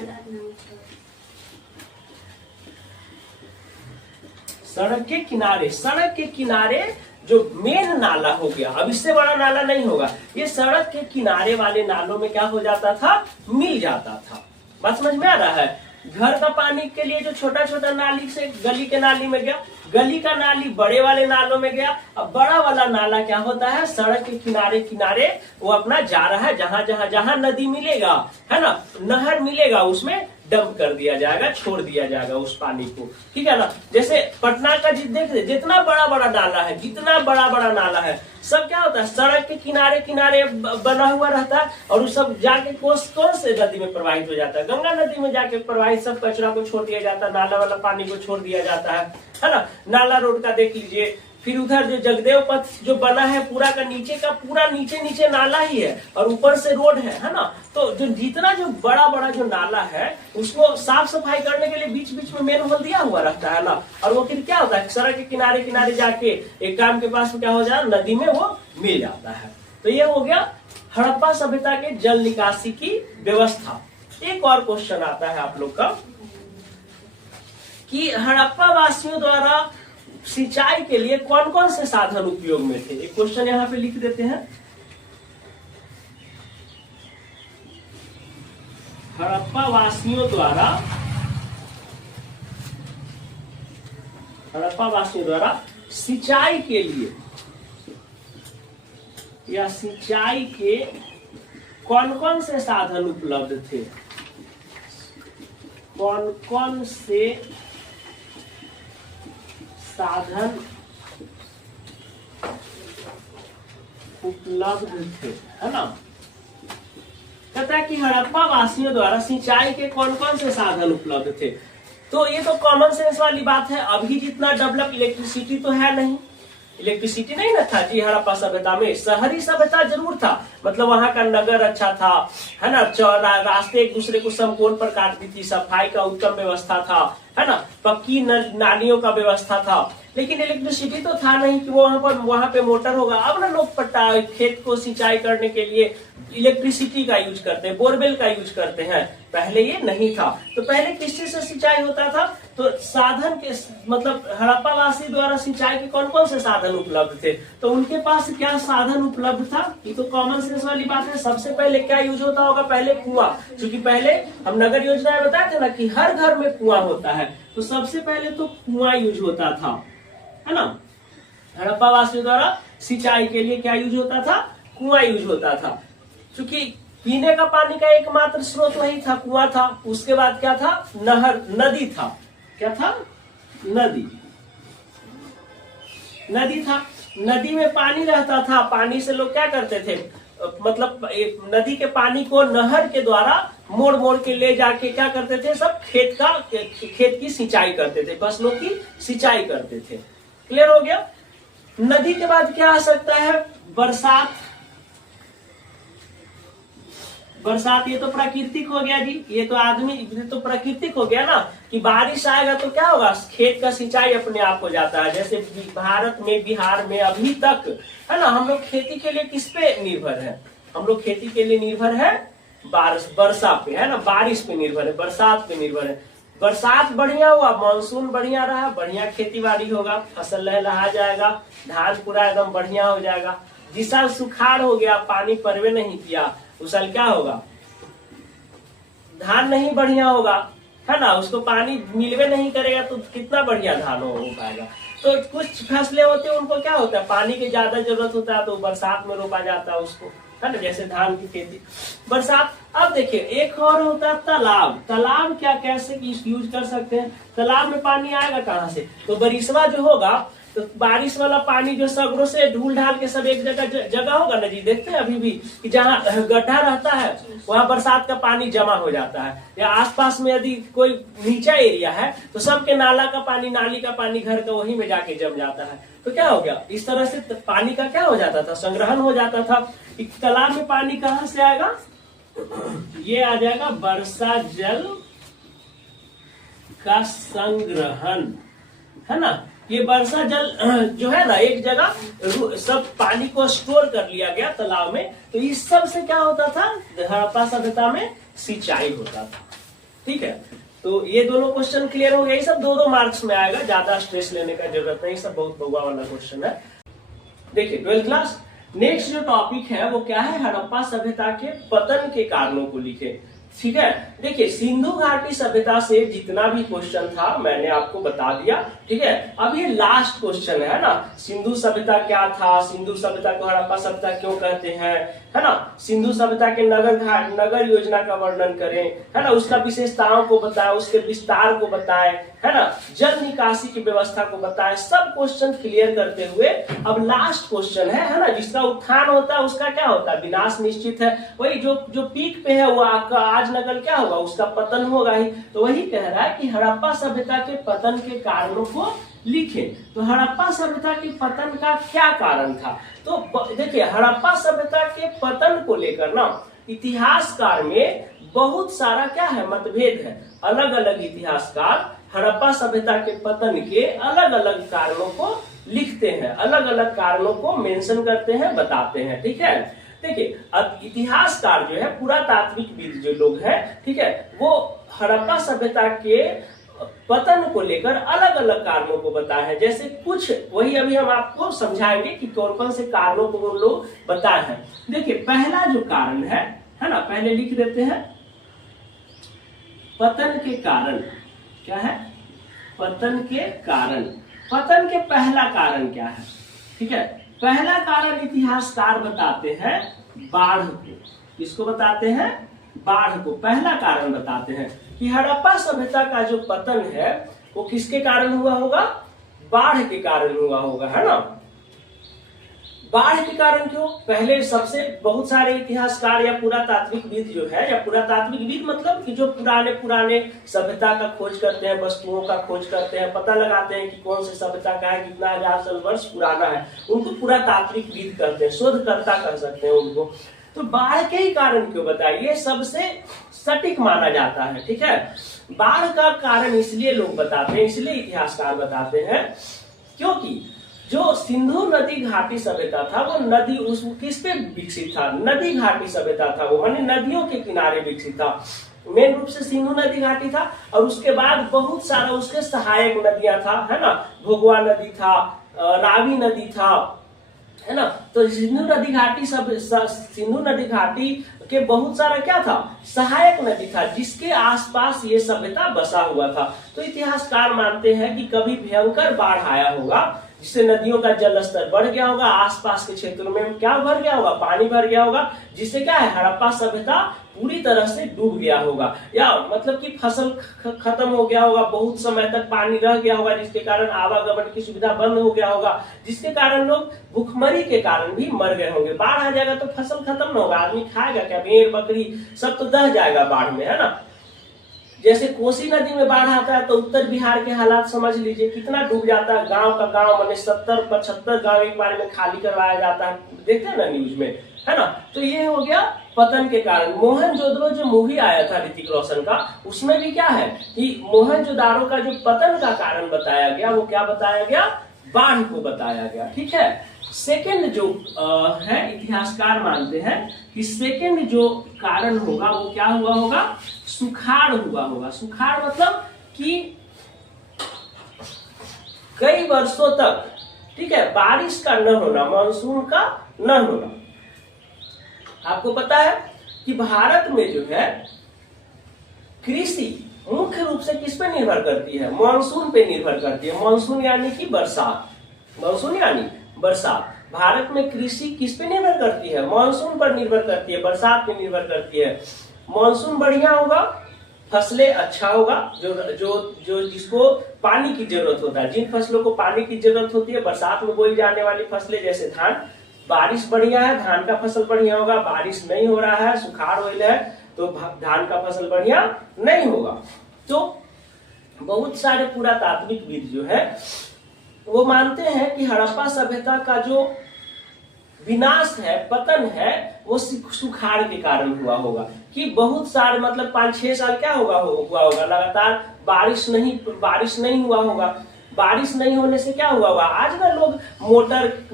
सड़क के किनारे, सड़क के किनारे जो मेन नाला हो गया, अब इससे बड़ा नाला नहीं होगा, ये सड़क के किनारे वाले नालों में क्या हो जाता था, मिल जाता था। बात समझ में आ रहा है। घर का पानी के लिए जो छोटा छोटा नाली से गली के नाली में गया, गली का नाली बड़े वाले नालों में गया। अब बड़ा वाला नाला क्या होता है, सड़क के किनारे किनारे वो अपना जा रहा है, जहां जहां जहां नदी मिलेगा, है ना, नहर मिलेगा, उसमें डंप कर दिया जाएगा, छोड़ दिया जाएगा उस पानी को, ठीक है ना। जैसे पटना का देख जितना बड़ा बड़ा नाला है, जितना बड़ा बड़ा नाला है, सब क्या होता है, सड़क के किनारे किनारे बना हुआ रहता है और वो सब जाके कौन से नदी में प्रवाहित हो जाता है, गंगा नदी में जाके प्रवाहित, सब कचरा को छोड़ दिया जाता है, नाला वाला पानी को छोड़ दिया जाता है ना। नाला रोड का देख लीजिए, फिर उधर जो जगदेव पथ जो बना है पूरा का पूरा नीचे नीचे नाला ही है और ऊपर से रोड है ना। तो जो जितना जो बड़ा बड़ा जो नाला है उसको साफ सफाई करने के लिए बीच बीच में मेन होल दिया हुआ रहता है ना। और वो फिर क्या होता है, सड़क के किनारे किनारे जाके एक काम के पास में क्या हो जाए, नदी में वो मिल जाता है। तो ये हो गया हड़प्पा सभ्यता के जल निकासी की व्यवस्था। एक और क्वेश्चन आता है आप लोग का कि हड़प्पा वासियों द्वारा सिंचाई के लिए कौन कौन से साधन उपयोग में थे। एक क्वेश्चन यहाँ पे लिख देते हैं, हड़प्पा वासियों द्वारा सिंचाई के लिए या सिंचाई के कौन कौन से साधन उपलब्ध थे, कौन कौन से साधन उपलब्ध थे, है ना। कहता है कि हड़प्पा वासियों द्वारा सिंचाई के कौन कौन से साधन उपलब्ध थे। तो ये तो कॉमन सेंस वाली बात है। अभी जितना डेवलप इलेक्ट्रिसिटी तो है नहीं, इलेक्ट्रिसिटी नहीं ना था जी हड़प्पा सभ्यता में। शहरी सभ्यता जरूर था, मतलब वहां का नगर अच्छा था, है ना, रास्ते एक दूसरे को समकोण पर काटती थी, सफाई का उत्तम व्यवस्था था, है ना, पक्की नालियों का व्यवस्था था। लेकिन इलेक्ट्रिसिटी तो था नहीं कि वहां पे मोटर होगा। अब ना लोग खेत को सिंचाई करने के लिए इलेक्ट्रिसिटी का यूज करते हैं, बोरवेल का यूज करते हैं, पहले ये नहीं था। तो पहले किस चीज से सिंचाई होता था, तो साधन के मतलब हड़प्पावासी द्वारा सिंचाई के कौन कौन से साधन उपलब्ध थे। तो उनके पास क्या साधन उपलब्ध था, ये तो कॉमन सेंस वाली बात है। सबसे पहले क्या यूज होता होगा, पहले कुआं, क्योंकि पहले हम नगर योजना में बताए थे ना कि हर घर में कुआं होता है, तो सबसे पहले तो कुआं यूज होता था, है ना। हड़प्पावासियों द्वारा सिंचाई के लिए क्या यूज होता था, कुआं यूज होता था, क्योंकि पीने का पानी का एकमात्र स्रोत वही था, कुआं था। उसके बाद क्या था, नहर, नदी था। क्या था, नदी था। नदी में पानी रहता था, पानी से लोग क्या करते थे, मतलब नदी के पानी को नहर के द्वारा मोड़ मोड़ के ले जाके क्या करते थे, सब खेत की सिंचाई करते थे, फसलों की सिंचाई करते थे। क्लियर हो गया। नदी के बाद क्या आ सकता है, बरसात। बरसात ये तो प्राकृतिक हो गया जी, ये तो प्राकृतिक हो गया ना, कि बारिश आएगा तो क्या होगा, खेत का सिंचाई अपने आप हो जाता है। जैसे भारत में, बिहार में अभी तक है ना, हम लोग खेती के लिए किस पे निर्भर है, हम लोग खेती के लिए निर्भर है वर्षा पे, है ना, बारिश पे निर्भर है, बरसात पे निर्भर है। बरसात बढ़िया हुआ, मानसून बढ़िया रहा, बढ़िया खेती बाड़ी होगा, फसल लहलहा जाएगा, धान पूरा एकदम बढ़िया हो जाएगा। जिस साल सुखाड़ हो गया, पानी परवे नहीं किया, उस साल क्या होगा, धान नहीं बढ़िया होगा, है ना, उसको पानी मिलवे नहीं करेगा तो कितना बढ़िया धान हो पाएगा। तो कुछ फसलें होते हैं उनको क्या होता है, पानी की ज्यादा जरूरत होता है, तो बरसात में रोपा जाता है उसको, है ना, जैसे धान की खेती बरसात। अब देखिए एक और होता है तालाब। तालाब क्या कैसे यूज कर सकते हैं, तालाब में पानी आएगा कहाँ से, तो बारिशवा जो होगा, तो बारिश वाला पानी जो सगरों से ढूल ढाल के सब एक जगह होगा ना जी, देखते हैं अभी भी कि जहाँ गड्ढा रहता है वहाँ बरसात का पानी जमा हो जाता है, या आसपास में यदि कोई नीचा एरिया है तो सबके नाला का पानी, नाली का पानी घर का वहीं में जाके जम जाता है। तो क्या हो गया, इस तरह से पानी का क्या हो जाता था, संग्रहण हो जाता था। तालाब में पानी कहाँ से आएगा, ये आ जाएगा वर्षा जल का संग्रहण, है ना। ये वर्षा जल जो है ना, एक जगह सब पानी को स्टोर कर लिया गया तालाब में, तो इस सब से क्या होता था, हड़प्पा सभ्यता में सिंचाई होता था। ठीक है, तो ये दोनों क्वेश्चन क्लियर हो गया। ये सब 2-2 मार्क्स में आएगा, ज्यादा स्ट्रेस लेने का जरूरत नहीं, सब बहुत बहुआ वाला क्वेश्चन है। देखिए 12th क्लास, नेक्स्ट जो टॉपिक है वो क्या है, हड़प्पा सभ्यता के पतन के कारणों को लिखे। ठीक है, देखिए सिंधु घाटी सभ्यता से जितना भी क्वेश्चन था मैंने आपको बता दिया। ठीक है, अब ये लास्ट क्वेश्चन है ना, सिंधु सभ्यता क्या था, सिंधु सभ्यता को हड़प्पा सभ्यता क्यों कहते हैं, है ना, सिंधु सभ्यता के नगर योजना का वर्णन करें, है ना, उसका विशेषताओं को बताएं, उसके विस्तार को बताएं, है ना, जल निकासी की व्यवस्था को बताएं। सब क्वेश्चन क्लियर करते हुए अब लास्ट क्वेश्चन है ना, जिसका उत्थान होता है उसका क्या होता है, विनाश निश्चित है। वही जो पीक पे है वो आपका आज नकल क्या होगा, उसका पतन होगा ही। तो वही कह रहा है कि हड़प्पा सभ्यता के पतन के कारणों को लिखे। तो हड़प्पा सभ्यता के पतन का क्या कारण था, तो देखिए हड़प्पा सभ्यता के पतन को लेकर ना इतिहासकार में बहुत सारा क्या है, मतभेद है। अलग अलग इतिहासकार हड़प्पा सभ्यता के पतन के अलग अलग कारणों को लिखते हैं, अलग अलग कारणों को मेंशन करते हैं, बताते हैं। ठीक है, देखिए अब इतिहासकार जो है, पुरातात्विकविद जो लोग हैं, ठीक है, वो हड़प्पा सभ्यता के पतन को लेकर अलग अलग कारणों को बताए हैं। जैसे कुछ वही अभी हम आपको समझाएंगे कि कौन कौन से कारणों को वो लोग बताए हैं। देखिए पहला जो कारण है ना, पहले लिख देते हैं, पतन के कारण। क्या है, पतन के कारण। पतन के पहला कारण क्या है, ठीक है, पहला कारण इतिहासकार बताते हैं बाढ़ को। किसको बताते हैं, बाढ़ को पहला कारण बताते हैं कि हड़प्पा सभ्यता का जो पतन है वो किसके कारण हुआ होगा, बाढ़ के कारण हुआ होगा, है ना। बाढ़ के कारण क्यों, पहले सबसे बहुत सारे इतिहासकार या पुरातात्विकविद जो है, या पुरातात्विकविद मतलब कि जो पुराने सभ्यता का खोज करते हैं, वस्तुओं का खोज करते हैं, पता लगाते हैं कि कौन सी सभ्यता का है, कितना हजार साल वर्ष पुराना है, उनको पुरातात्विकविद कहते हैं, शोधकर्ता कह सकते हैं उनको। तो बाढ़ के ही कारण क्यों बताइए, सबसे सटीक माना जाता है। ठीक है, बाढ़ का कारण इसलिए लोग बताते हैं, इसलिए इतिहासकार बताते हैं, क्योंकि जो सिंधु नदी घाटी सभ्यता था वो नदी उस किस पे विकसित था, नदी घाटी सभ्यता था वो, माने नदियों के किनारे विकसित था। मेन रूप से सिंधु नदी घाटी था, और उसके बाद बहुत सारा उसके सहायक नदियां था, है ना, भोगवा नदी था, रावी नदी था, है ना। तो सिंधु नदी घाटी के बहुत सारा क्या था, सहायक नदी था, जिसके आसपास ये सभ्यता बसा हुआ था। तो इतिहासकार मानते हैं कि कभी भयंकर बाढ़ आया होगा, जिससे नदियों का जल स्तर बढ़ गया होगा, आसपास के क्षेत्रों में क्या भर गया होगा, पानी भर गया होगा, जिससे क्या है हड़प्पा सभ्यता पूरी तरह से डूब गया होगा, या मतलब कि फसल खत्म हो गया होगा, बहुत समय तक पानी रह गया होगा, जिसके कारण आवागमन की सुविधा बंद हो गया होगा, जिसके कारण लोग भूखमरी के कारण भी मर गए होंगे। बाढ़ आ जाएगा तो फसल खत्म न होगा, आदमी खाएगा क्या, भेड़ बकरी सब तो दह जाएगा बाढ़ में, है ना। जैसे कोसी नदी में बाढ़ आता है तो उत्तर बिहार के हालात समझ लीजिए कितना डूब जाता है, गांव का गांव मैंने 70-75 गांव एक बार में खाली करवाया जाता है, देखते हैं ना न्यूज में, है ना। तो ये हो गया पतन के कारण। मोहनजोदड़ो जो मूवी आया था ऋतिक रोशन का, उसमें भी क्या है कि मोहनजोदारो का जो पतन का कारण बताया गया, वो क्या बताया गया, बाढ़ को बताया गया, ठीक है। सेकंड जो है इतिहासकार मानते हैं कि सेकंड जो कारण होगा वो क्या हुआ होगा, सुखाड़ हुआ होगा। सुखाड़ मतलब कि कई वर्षों तक, ठीक है, बारिश का न होना, मानसून का न होना। आपको पता है कि भारत में जो है कृषि मुख्य रूप से किस पे निर्भर करती है, मानसून पे निर्भर करती है। मानसून यानी कि बरसात, मानसून यानी बरसात। भारत में कृषि किस पे निर्भर करती है, मानसून पर निर्भर करती है, बरसात पे निर्भर करती है। मानसून बढ़िया होगा, फसलें अच्छा होगा, जो जो जो जिसको पानी की जरूरत होता है, जिन फसलों को पानी की जरूरत होती है, बरसात में बोई जाने वाली फसलें जैसे धान, बारिश बढ़िया है धान का फसल बढ़िया होगा, बारिश नहीं हो रहा है, सुखाड़ हो है तो धान का फसल बढ़िया नहीं होगा। तो बहुत सारे पुरातात्विकविद जो है वो मानते हैं कि हड़प्पा सभ्यता का जो विनाश है, पतन है, वो सुखाड़ के कारण हुआ होगा। कि बहुत सारे मतलब 5-6 साल क्या हुआ होगा लगातार बारिश नहीं हुआ होगा। बारिश नहीं होने से क्या हुआ होगा, आज ना लोग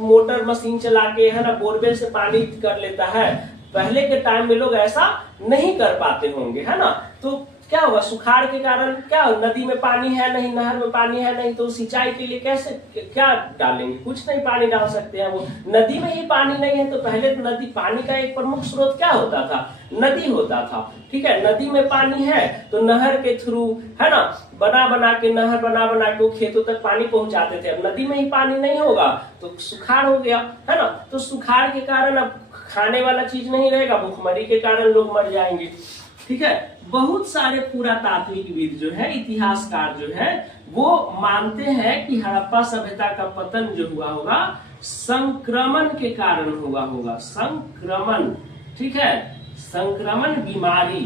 मोटर मशीन चला के, है ना, बोरवेल से पानी कर लेता है। पहले के टाइम में लोग ऐसा नहीं कर पाते होंगे, है ना। तो क्या हुआ, सुखाड़ के कारण क्या, नदी में पानी है नहीं, नहर में पानी है नहीं, तो सिंचाई के लिए कैसे क्या डालेंगे, कुछ नहीं पानी डाल सकते हैं। वो नदी में ही पानी नहीं है, तो पहले तो नदी पानी का एक प्रमुख स्रोत क्या होता था, नदी होता था, ठीक है। नदी में पानी है तो नहर के थ्रू, है ना, बना के नहर बना के वो खेतों तक पानी पहुंचाते थे। अब नदी में ही पानी नहीं होगा तो सुखाड़ हो गया, है ना। तो सुखाड़ के कारण अब खाने वाला चीज नहीं रहेगा, भूखमरी के कारण लोग मर जाएंगे, ठीक है। बहुत सारे पुरातात्विकविद जो है, इतिहासकार जो है, वो मानते हैं कि हड़प्पा सभ्यता का पतन जो हुआ होगा संक्रमण के कारण हुआ होगा। संक्रमण, ठीक है, संक्रमण बीमारी,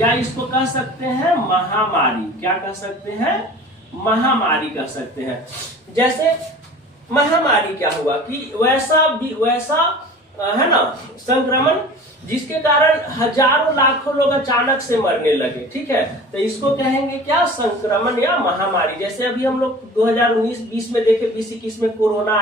या इसको कह सकते हैं महामारी। क्या कह सकते हैं, महामारी कह सकते हैं। जैसे महामारी क्या हुआ कि वैसा है ना संक्रमण जिसके कारण हजारों लाखों लोग अचानक से मरने लगे, ठीक है। तो इसको कहेंगे क्या, संक्रमण या महामारी। जैसे अभी हम लोग 2019-20 में देखे, 2021 में कोरोना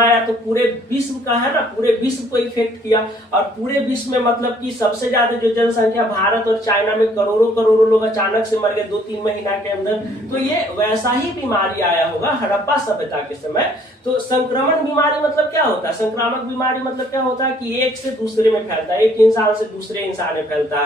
आया तो पूरे विश्व का, है ना, पूरे विश्व को इफेक्ट किया। और पूरे विश्व में मतलब कि सबसे ज्यादा जो जनसंख्या भारत और चाइना में करोड़ों लोग अचानक से मर गए 2-3 महीना के अंदर। तो ये वैसा ही बीमारी आया होगा हड़प्पा सभ्यता के समय। तो संक्रमण बीमारी मतलब क्या होता है, संक्रामक बीमारी मतलब क्या होता है कि एक से दूसरे में फैलता है, एक इंसान से दूसरे इंसान में फैलता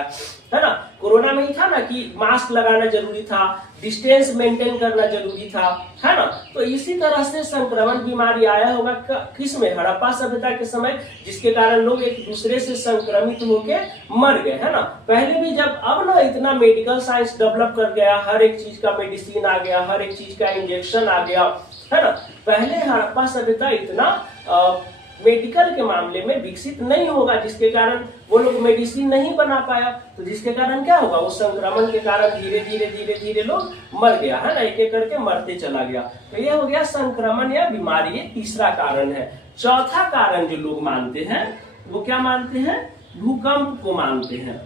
है ना। कोरोना में ही था ना कि मास्क लगाना जरूरी था, डिस्टेंस मेंटेन करना जरूरी था, है ना। तो इसी तरह से संक्रमण बीमारी आया होगा किस में, हड़प्पा सभ्यता के समय, जिसके कारण लोग एक दूसरे से संक्रमित होके मर गए, है ना। पहले भी जब, अब ना इतना मेडिकल साइंस डेवलप कर गया, हर एक चीज का मेडिसिन आ गया, हर एक चीज का इंजेक्शन आ गया, है ना। पहले हड़प्पा सभ्यता इतना मेडिकल के मामले में विकसित नहीं होगा, जिसके कारण वो लोग मेडिसिन नहीं बना पाया। तो जिसके कारण क्या होगा, वो संक्रमण के कारण धीरे लोग मर गया, है ना, एक करके मरते चला गया। तो ये हो गया संक्रमण या बीमारी, ये तीसरा कारण है। चौथा कारण जो लोग मानते हैं वो क्या मानते हैं, भूकंप को मानते हैं।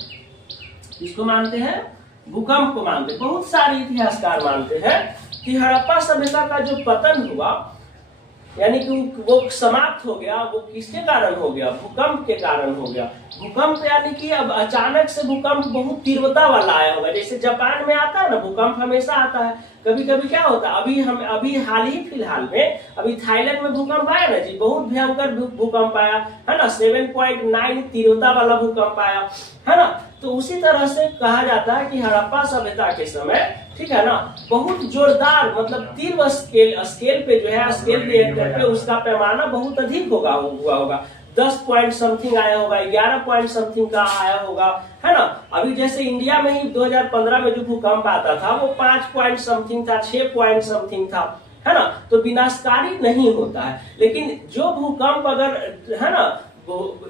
किसको मानते हैं, भूकंप को मानते हैं। बहुत सारे इतिहासकार मानते हैं कि हड़प्पा सभ्यता का जो पतन हुआ, यानी कि वो समाप्त हो गया, वो किसके कारण हो गया, भूकंप के कारण हो गया। भूकंप यानी कि अब अचानक से भूकंप बहुत तीव्रता वाला आया होगा। जैसे जापान में आता है ना भूकंप, हमेशा आता है। कभी कभी क्या होता है, अभी हाल ही फिलहाल में अभी थाईलैंड में भूकंप आया ना जी, बहुत भयंकर भूकंप आया, है ना, 7.9 तीव्रता वाला भूकंप आया, है ना। तो उसी तरह से कहा जाता है कि हड़प्पा सभ्यता के समय ठीक है ना, बहुत जोरदार, मतलब तीव्र स्केल पे जो है, स्केल रिएक्टर पे उसका पैमाना बहुत अधिक हुआ होगा। 10 पॉइंट समथिंग आया होगा, 11 पॉइंट समथिंग का आया होगा, है ना। अभी जैसे इंडिया में ही 2015 में जो भूकंप आता था वो 5 पॉइंट समथिंग था, 6 पॉइंट समथिंग था, है ना। तो विनाशकारी नहीं होता है, लेकिन जो भूकंप अगर, है ना,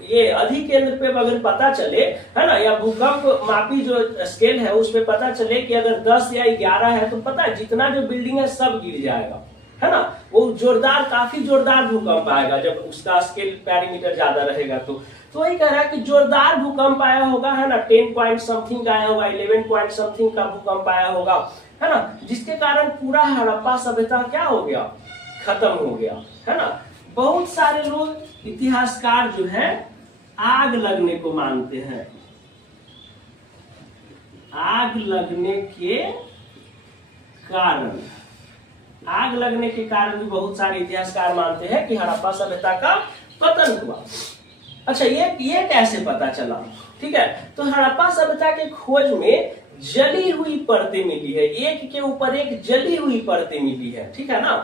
ये अधिकेंद्र पे अगर पता चले, है ना, या भूकंप मापी जो स्केल है उस पे पता चले कि अगर 10 या 11 है, तो पता है जितना जो बिल्डिंग है सब गिर जाएगा, है ना। वो जोरदार, काफी जोरदार भूकंप आएगा जब उसका स्केल पैरामीटर ज्यादा रहेगा। तो वही कह रहा है कि जोरदार भूकंप आया होगा, है ना, 10 पॉइंट समथिंग आया होगा, 11 पॉइंट समथिंग का भूकंप आया होगा, है ना, जिसके कारण पूरा हड़प्पा सभ्यता क्या हो गया, खत्म हो गया, है ना। बहुत सारे लोग इतिहासकार जो है आग लगने को मानते हैं, आग लगने के कारण, आग लगने के कारण भी बहुत सारे इतिहासकार मानते हैं कि हड़प्पा सभ्यता का पतन हुआ। अच्छा, ये कैसे पता चला, ठीक है। तो हड़प्पा सभ्यता के खोज में जली हुई परतें मिली है, एक के ऊपर एक जली हुई परतें मिली है, ठीक है ना।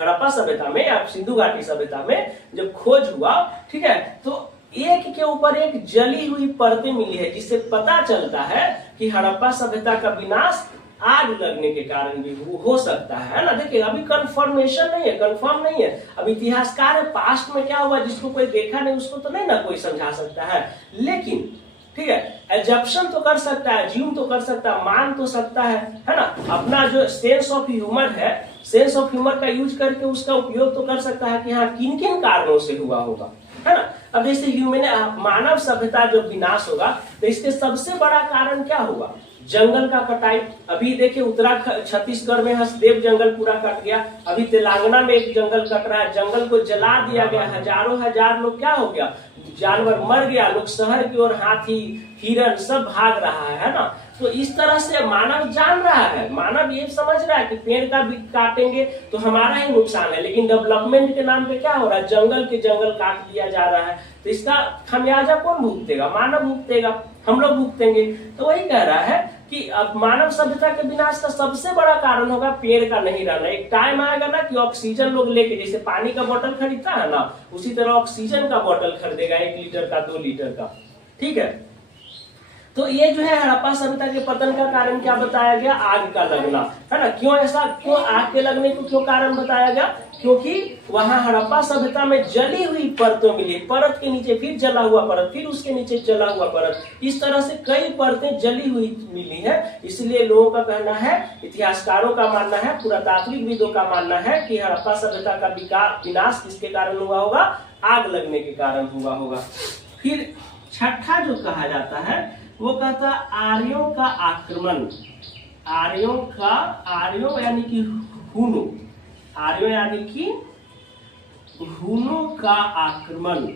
हड़प्पा सभ्यता में या सिंधु घाटी सभ्यता में जब खोज हुआ, ठीक है, तो एक के ऊपर एक जली हुई परतें मिली है, जिससे पता चलता है कि हड़प्पा सभ्यता का विनाश आग लगने के कारण भी हो सकता है ना। देखिए अभी कंफर्मेशन नहीं है, कंफर्म नहीं है, अब इतिहासकार है, पास्ट में क्या हुआ जिसको कोई देखा नहीं उसको तो नहीं ना कोई समझा सकता है, लेकिन ठीक है, एजप्शन तो कर सकता है, ज्यूम तो कर सकता है, मान तो सकता है ना। अपना जो सेंस ऑफ ह्यूमर है, सेंस ऑफ ह्यूमर का यूज करके उसका उपयोग तो कर सकता है कि हाँ किन किन कारणों से हुआ होगा, है ना। अब जैसे ह्यूमन, मानव सभ्यता जब विनाश होगा तो इसके सबसे बड़ा कारण क्या होगा, जंगल का कटाई। अभी देखिए उत्तराखंड, छत्तीसगढ़ में हसदेव जंगल पूरा कट गया, अभी तेलंगाना में एक जंगल कट रहा है, जंगल को जला दिया गया, हजारों हजार लोग क्या हो गया, जानवर मर गया, लोग शहर की ओर, हाथी हिरण सब भाग रहा है ना। तो इस तरह से मानव जान रहा है, मानव ये समझ रहा है कि पेड़ का भी काटेंगे तो हमारा ही नुकसान है, लेकिन डेवलपमेंट के नाम पे क्या हो रहा है, जंगल के जंगल काट दिया जा रहा है। तो इसका खामियाजा कौन भुगतेगा, मानव भुगतेगा, हम लोग भुगतेंगे। तो वही कह रहा है कि अब मानव सभ्यता के विनाश का सबसे बड़ा कारण होगा पेड़ का नहीं रहना। एक टाइम आएगा ना कि ऑक्सीजन लोग लेके, जैसे पानी का बोतल खरीदता है ना, उसी तरह ऑक्सीजन का बोतल खरीदेगा 1 लीटर का, 2 लीटर का, ठीक है। तो ये जो है हड़प्पा सभ्यता के पतन का कारण क्या बताया गया, आग का लगना, है ना। क्यों ऐसा, क्यों आग के लगने को क्यों कारण बताया गया, क्योंकि वहां हड़प्पा सभ्यता में जली हुई परतों मिली, परत के नीचे फिर जला हुआ परत, फिर उसके नीचे जला हुआ परत, इस तरह से कई परतें जली हुई मिली है। इसलिए लोगों का कहना है, इतिहासकारों का मानना है, पुरातात्विक विदों का मानना है कि हड़प्पा सभ्यता का विनाश किसके कारण हुआ होगा, आग लगने के कारण हुआ होगा। फिर छठा जो कहा जाता है वो कहता आर्यों का आक्रमण, आर्यों यानी कि हुनो, आर्यों यानी कि हुनों का आक्रमण,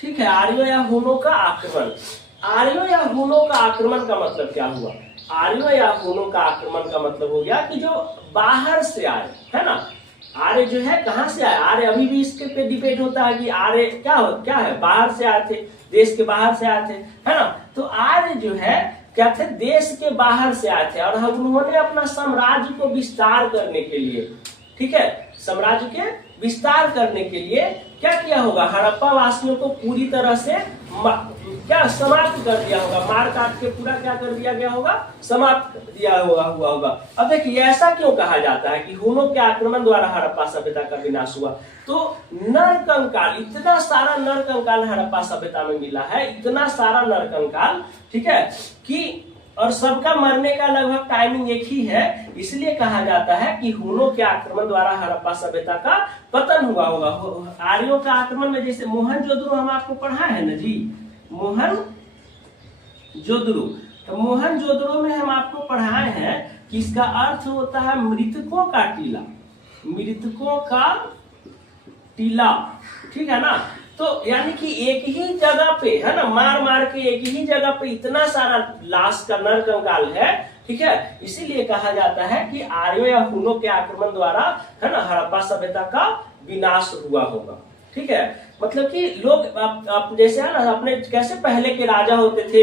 ठीक है, आर्यों या हुनों का आक्रमण। आर्यों या हुनों का आक्रमण का मतलब क्या हुआ, आर्यों या हुनों का आक्रमण का मतलब हो गया कि जो बाहर से आए, है ना। आर्य जो है कहां से आए, आर्य अभी भी इसके पे डिबेट होता है कि आर्य क्या है, बाहर से आए थे, देश के बाहर से आए थे, है ना। तो आर्य जो है क्या थे, देश के बाहर से आए थे, और उन्होंने अपना साम्राज्य को विस्तार करने के लिए, ठीक है, साम्राज्य के विस्तार करने के लिए क्या किया होगा, हड़प्पा वासियों को पूरी तरह से क्या समाप्त कर दिया होगा, मार काट के पूरा क्या कर दिया गया होगा, समाप्त कर दिया हुआ होगा। अब देखिए ऐसा क्यों कहा जाता है कि हुनों के आक्रमण द्वारा हड़प्पा सभ्यता का विनाश हुआ, तो नरकंकाल, इतना सारा नरकंकाल हड़प्पा सभ्यता में मिला है, इतना सारा नरकंकाल, ठीक है, कि और सबका मरने का लगभग टाइमिंग एक ही है, इसलिए कहा जाता है कि हुनों के आक्रमण द्वारा हड़प्पा सभ्यता का पतन हुआ होगा। आर्यों का आक्रमण में जैसे मोहनजोदड़ो हम आपको पढ़ाए है ना जी, मोहनजोदड़ो, तो मोहनजोदड़ो में हम आपको पढ़ाए हैं कि इसका अर्थ होता है मृतकों का टीला, मृतकों का टीला, ठीक है ना। तो यानी कि एक ही जगह पे, है ना, मार मार के एक ही जगह पे इतना सारा लाश का नरकंकाल है, ठीक है, इसीलिए कहा जाता है कि आर्यों या हुनों के आक्रमण द्वारा, है ना, हड़प्पा सभ्यता का विनाश हुआ होगा। ठीक है। मतलब कि लोग आप जैसे है ना, अपने कैसे पहले के राजा होते थे,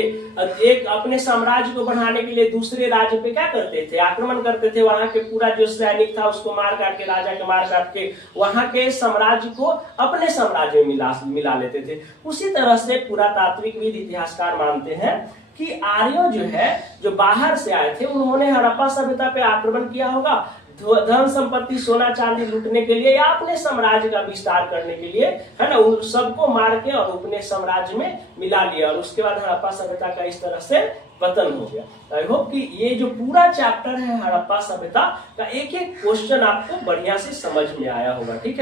एक अपने साम्राज्य को बढ़ाने के लिए दूसरे राज्य पे क्या करते थे, आक्रमण करते थे, वहां के पूरा जो सैनिक था उसको मार काट के, राजा के मार काट के वहां के साम्राज्य को अपने साम्राज्य में मिला लेते थे। उसी तरह से पुरातात्विकविद इतिहासकार मानते हैं कि आर्यों जो है, जो बाहर से आए थे, उन्होंने हड़प्पा सभ्यता पे आक्रमण किया होगा, धन संपत्ति सोना चांदी लूटने के लिए या अपने साम्राज्य का विस्तार करने के लिए, है ना, उन सबको मार के और अपने साम्राज्य में मिला लिया, और उसके बाद हड़प्पा सभ्यता का इस तरह से पतन हो गया। आई होप कि ये जो पूरा चैप्टर है हड़प्पा सभ्यता का, एक एक क्वेश्चन आपको बढ़िया से समझ में आया होगा। ठीक है।